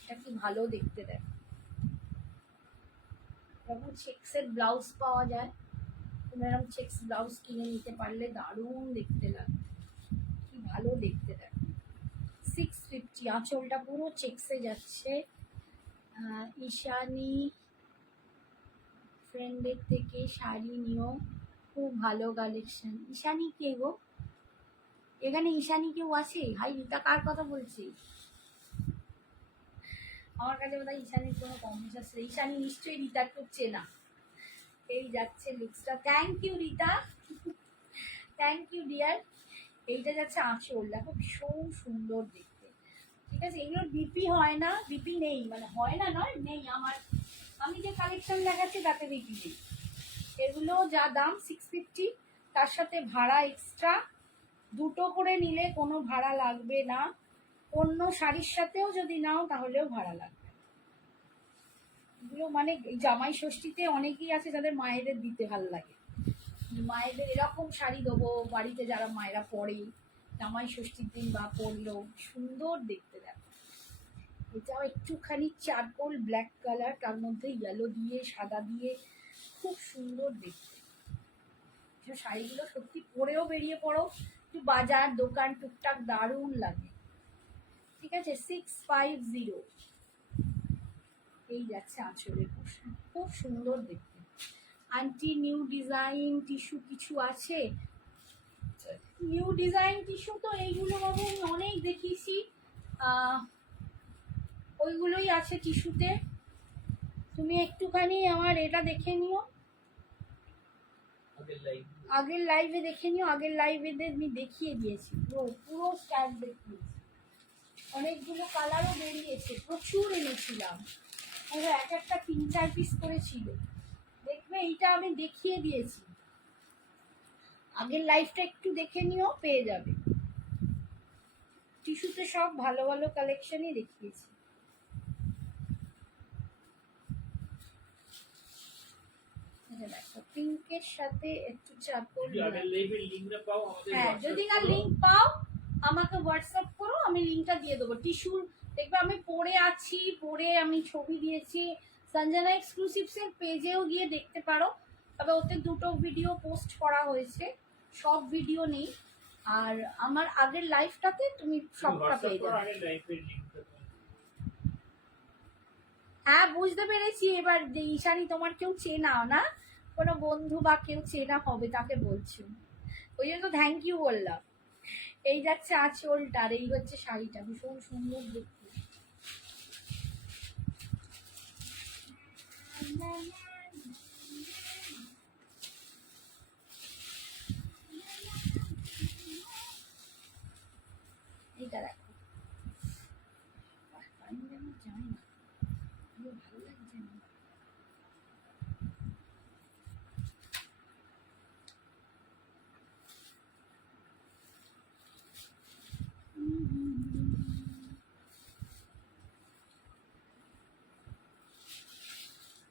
এটা কি ভালো দেখতে দেখ। এরকম চেক্সের ব্লাউজ পাওয়া যায়, তোমরা এরকম চেক্স ব্লাউজ কিনে নিতে পারলে দারুণ দেখতে লাগে, কি ভালো দেখতে দেখ। 650, আঁচলটা পুরো চেক্সে যাচ্ছে। ঈশানী ফ্রেন্ডের থেকে শাড়ি নিও, খুব ভালো কালেকশন। ঈশানী কে গো? এখানে ঈশানী কেউ আছে? হাই রীতা, কার কথা বলছি? আমার কাছে বোধহয় ঈশানীর কোনো কম বিশ্বাস নেই। ঈশানী নিশ্চয়ই রীতার খুব চেনা। এই যাচ্ছে লিপসটা, thank you Rita, thank you dear. এইটা যাচ্ছে আঁচল, দেখো ভীষণ সুন্দর দেখতে। ঠিক আছে, এগুলোর বিপি হয় না, বিপি নেই, মানে হয় না নয়, নেই। আমি যে কালেকশন দেখাচ্ছি তাতে বিপি নেই। এগুলো যা দাম 650, তার সাথে ভাড়া এক্সট্রা। দুটো করে নিলে কোনো ভাড়া লাগবে না। অন্য শাড়ির সাথেও যদি নাও তাহলেও ভাড়া লাগবে। এগুলো মানে জামাই ষষ্ঠীতে অনেকেই আছে যাদের মায়েদের দিতে ভালো লাগে, মায়েদের এরকম শাড়ি দেবো বাড়িতে, যারা মায়েরা পরে জামাই ষষ্ঠীর দিন বা পরলো, সুন্দর দেখতে দেখো। এটাও একটুখানি চারকোল ব্ল্যাক কালার, তার মধ্যে ইয়েলো দিয়ে সাদা দিয়ে, খুব সুন্দর দেখতে। শাড়িগুলো সত্যি পরেও বেরিয়ে পড়ো, একটু বাজার দোকান টুকটাক দারুণ লাগে। ঠিক আছে, 650। এই যাচ্ছে আঁচলের পোশাক, খুব সুন্দর দেখতে। আন্টি নিউ ডিজাইন টিস্যু কিছু আছে? নিউ ডিজাইন টিস্যু তো এইগুলো বাবু আমি অনেক দেখিয়েছি, ওইগুলোই আছে টিস্যুতে। তুমি একটুখানি আমার এটা দেখে নিও, আগের লাইভে দেখে নিও। আগের লাইভে আমি দেখিয়ে দিয়েছি, পুরো স্টার্ট দেখিয়েছি। অনেকগুলো কালারও বেরিয়েছে, প্রচুর এনেছিলাম, এক একটা 3-4 পিস করে ছিল। দেখবে এইটা আমি দেখিয়ে দিয়েছি, আগের লাইভটা একটু দেখে নিও, পেয়ে যাবে। টিস্যুতে সব ভালো ভালো কালেকশনই দেখিয়েছি। দেখো পিঙ্কের সাথে একটু চারকোল। হ্যাঁ, যদি না লিঙ্ক পাও আমাকে হোয়াটসঅ্যাপ করো, আমি লিঙ্কটা দিয়ে দেবো। টিস্যুর দেখবে আমি পরে আছি, পরে আমি ছবি দিয়েছি। সঞ্জনা এক্সক্লুসিভসের পেজেও গিয়ে দেখতে পারো, তবে ওতে দুটো ভিডিও পোস্ট করা হয়েছে, সব ভিডিও নেই। আর আমার আগের লাইভটাতে তুমি সবটা পেয়ে যাবে। হ্যাঁ, বুঝতে পেরেছি এবার যে ঈশানী তোমার কেউ চেনা না, কোনো বন্ধু বা কেউ চেনা হবে তাকে বলছো, ওই জন্য থ্যাংক ইউ বললাম। এই যাচ্ছে আঁচলটা, আর এই হচ্ছে শাড়িটা, ভীষণ সুন্দর দেখতে। এইটা দেখো, জানি না ভালো লাগছে না।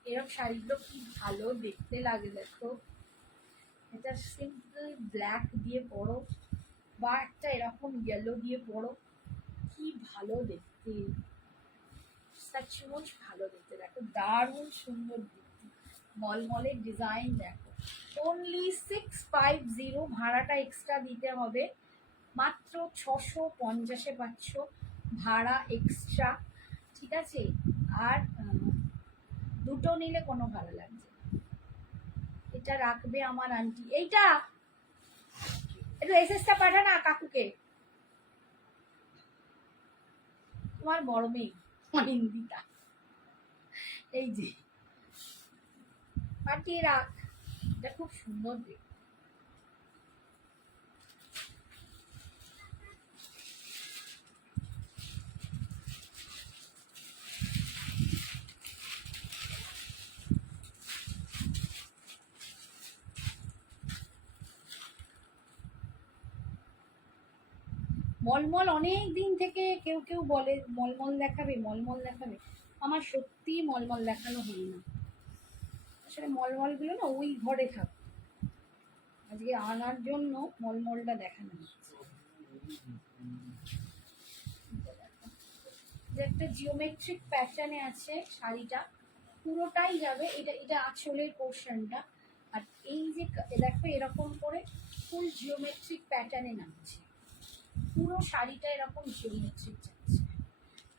এরকম শাড়িগুলো কি ভালো দেখতে লাগে দেখো। এটা সিম্পল ব্ল্যাক দিয়ে পরো বা একটা এরকম ইয়েলো দিয়ে পরো, কি ভালো দেখতে, সচমুচ ভালো দেখতে। দেখো দারুণ সুন্দর দেখতে, মলমলের ডিজাইন দেখো। অনলি 650, ভাড়াটা এক্সট্রা দিতে হবে, মাত্র 650-এ পাচ্ছ, ভাড়া এক্সট্রা। ঠিক আছে, আর দুটো নিলে কোনো ভালো লাগছে। এটা রাখবে আমার আন্টি, এইটা একটু এসএসটা পাঠা না কাকুকে, তোমার বড় মেয়ে হিন্দিটা। এই যে পাঠিয়ে রাখ, এটা খুব সুন্দর দেখতে। মলমল অনেক দিন থেকে কেউ কেউ বলে মলমল দেখাবে, মলমল দেখাবে। আমার সত্যি মলমল দেখানো হয় না। আসলে মলমলগুলো না ওই ঘরে থাকে, আজকে আনার জন্য মলমলটা দেখানো হচ্ছে। যে একটা জিওমেট্রিক প্যাটার্নে আছে শাড়িটা, পুরোটাই যাবে, এটা আঁচলের পোর্শনটা। আর এই যে দেখো এরকম করে ফুল জিওমেট্রিক প্যাটার্নে নামছে, পুরো শাড়িটা এরকম জিওমেট্রিক যাচ্ছে,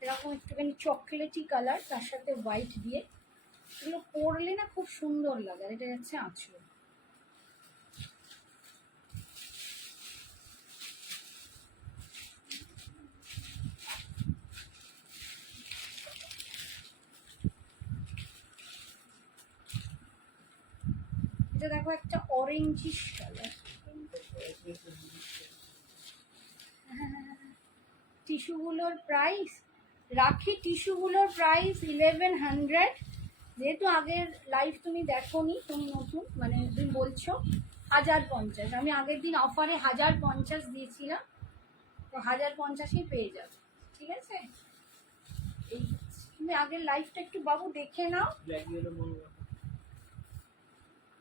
এরকম একটুখানি চকলেটি কালার, তার সাথে হোয়াইট দিয়ে। এগুলো পরলে না খুব সুন্দর লাগে। আর এটা যাচ্ছে আঁচল। এটা দেখো একটা অরেঞ্জিশ কালার। টিস্যুগুলোর প্রাইস রাখি, টিস্যুগুলোর প্রাইস 1100। যেহেতু আগের লাইভ তুমি দেখোনি, তুমি নতুন, মানে তুমি বলছো 1050, আমি আগের দিন অফারে 1050 দিয়েছিলাম, তো 1050ই পেয়ে যাবে। ঠিক আছে, এই তুমি আগের লাইভটা একটু বাবু দেখে নাও।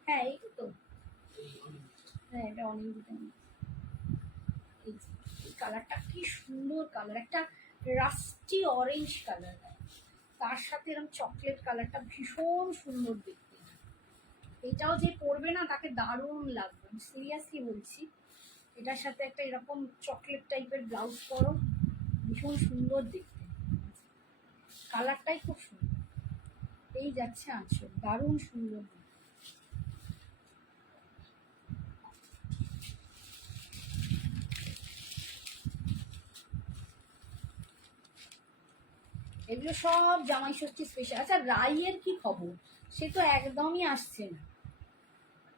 হ্যাঁ এই তো, হ্যাঁ এটা অনেক এই কালারটা কি সুন্দর কালার, একটা রাস্টি অরেঞ্জ কালার, তার সাথে এরকম চকলেট কালারটা ভীষণ সুন্দর দেখতে। এটাও যে পরবে না তাকে দারুণ লাগবে, সিরিয়াসলি বলছি। এটার সাথে একটা এরকম চকলেট টাইপের ব্লাউজ পরো, ভীষণ সুন্দর দেখতে, কালারটাই খুব সুন্দর। এই যাচ্ছে আঁচল, দারুণ সুন্দর। এগুলো সব জামাই ষষ্ঠী স্পেশাল। আচ্ছা রাইয়ের কি খবর? সে তো একদমই আসছে না।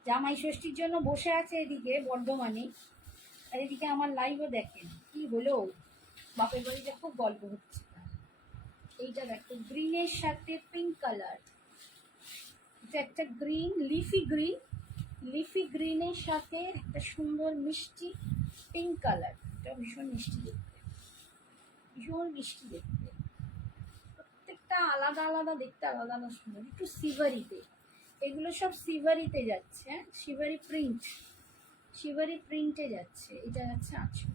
জামাই ষষ্ঠীর জন্য বসে আছে এদিকে বর্ধমানে, আর এদিকে আমার লাইভও দেখেন। কি হলো, বাপের বাড়িতে খুব গল্প হচ্ছে। এইটা দেখো গ্রিনের সাথে পিঙ্ক কালার, এটা একটা গ্রিন, লিফি গ্রিনের সাথে একটা সুন্দর মিষ্টি পিঙ্ক কালার। এটা ভীষণ মিষ্টি দেখতে, ভীষণ মিষ্টি দেখতে, প্রত্যেকটা আলাদা আলাদা দেখতে, আলাদা আলাদা সুন্দর। একটু সিভারিতে, এগুলো সব সিভারিতে যাচ্ছে, হ্যাঁ শিভারি প্রিন্টে যাচ্ছে। এটা যাচ্ছে আঁচল।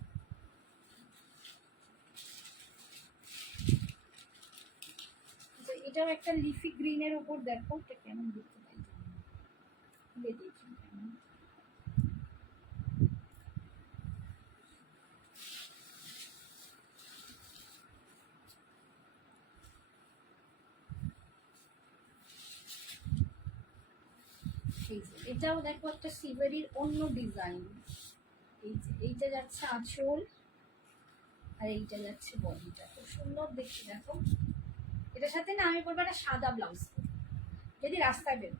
এটাও একটা লিফি গ্রিনের উপর দেখো, এটা কেমন দেখতে পাই খুলে দেখি কেমন। এটাও দেখো একটা সিভারির অন্য ডিজাইন। এইটা যাচ্ছে আঁচল, আর এইটা যাচ্ছে বডিটা, খুব সুন্দর দেখতে দেখো। এটার সাথে না আমি বলবো একটা সাদা ব্লাউজ পরবো, যদি রাস্তায় বেরো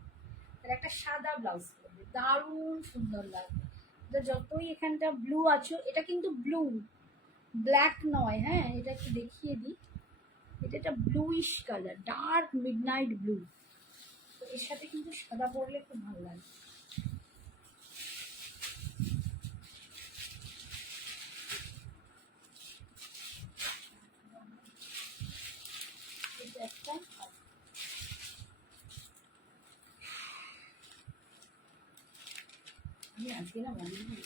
তাহলে একটা সাদা ব্লাউজ পরবে, দারুণ সুন্দর লাগবে। এটা যতই এখানটা ব্লু আছো, এটা কিন্তু ব্লু, ব্ল্যাক নয়। হ্যাঁ এটা একটু দেখিয়ে দিই, এটা একটা bluish colour, dark midnight blue. তো এর সাথে কিন্তু সাদা পরলে খুব ভালো লাগে। এটা একটা, আমি আজকে না মনে হয়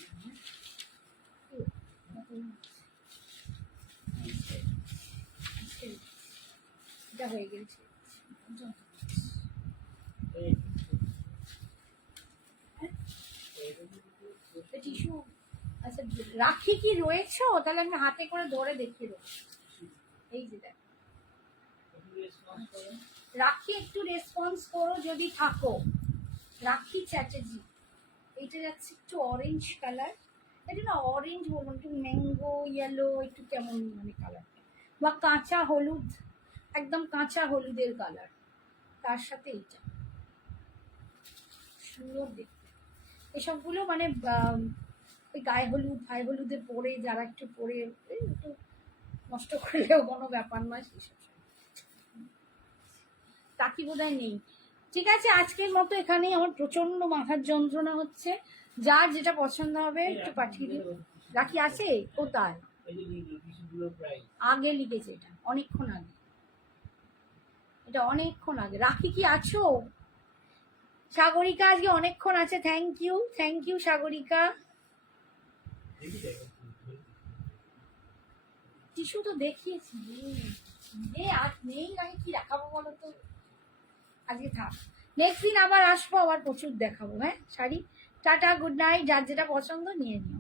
এটা হয়ে গেছে। টিস্যু, আচ্ছা রাখি কি রয়েছে? তাহলে আমি হাতে করে ধরে দেখিয়ে দেবো। এই যে দেখ রাখি, একটু রেসপন্স করো যদি থাকো। রাখি চ্যাটার্জি, এইটা যাচ্ছে একটু অরেঞ্জ কালার, এটা না অরেঞ্জ বলবো, একটু ম্যাঙ্গো ইয়েলো, একটু কেমন মানে কালারটা, বা কাঁচা হলুদ, একদম কাঁচা হলুদের কালার, তার সাথে এইটা সুন্দর দেখতে। এসবগুলো মানে ওই গায়ে হলুদে পরে যারা একটু পরে একটু নষ্ট করলেও কোনো ব্যাপার নয়, সেসব তাকি বোধহয় নেই। ঠিক আছে, আজকের মতো এখানেই। আমার প্রচন্ড মাথার যন্ত্রণা হচ্ছে, যার যেটা পছন্দ হবে একটু পাঠিয়ে দিন। রাখি আছে কোথায়? এই যে টিস্যুগুলোর প্রাইস আগে লিখেছে, এটা অনেকক্ষণ আগে, এটা অনেকক্ষণ আগে। রাখি কি আছো? সাগরিকা আজকে অনেকক্ষণ আছে, থ্যাংক ইউ সাগরিকা। দেখি যাই টিস্যু তো দেখিয়েছি আর নেই, আমি কি দেখাবো বলো তো, আজকে থাক, নেক্সট দিন আবার আসবো, আবার প্রচুর দেখাবো। হ্যাঁ শাড়ি, টাটা, গুড নাইট, যার যেটা পছন্দ নিয়ে নিও।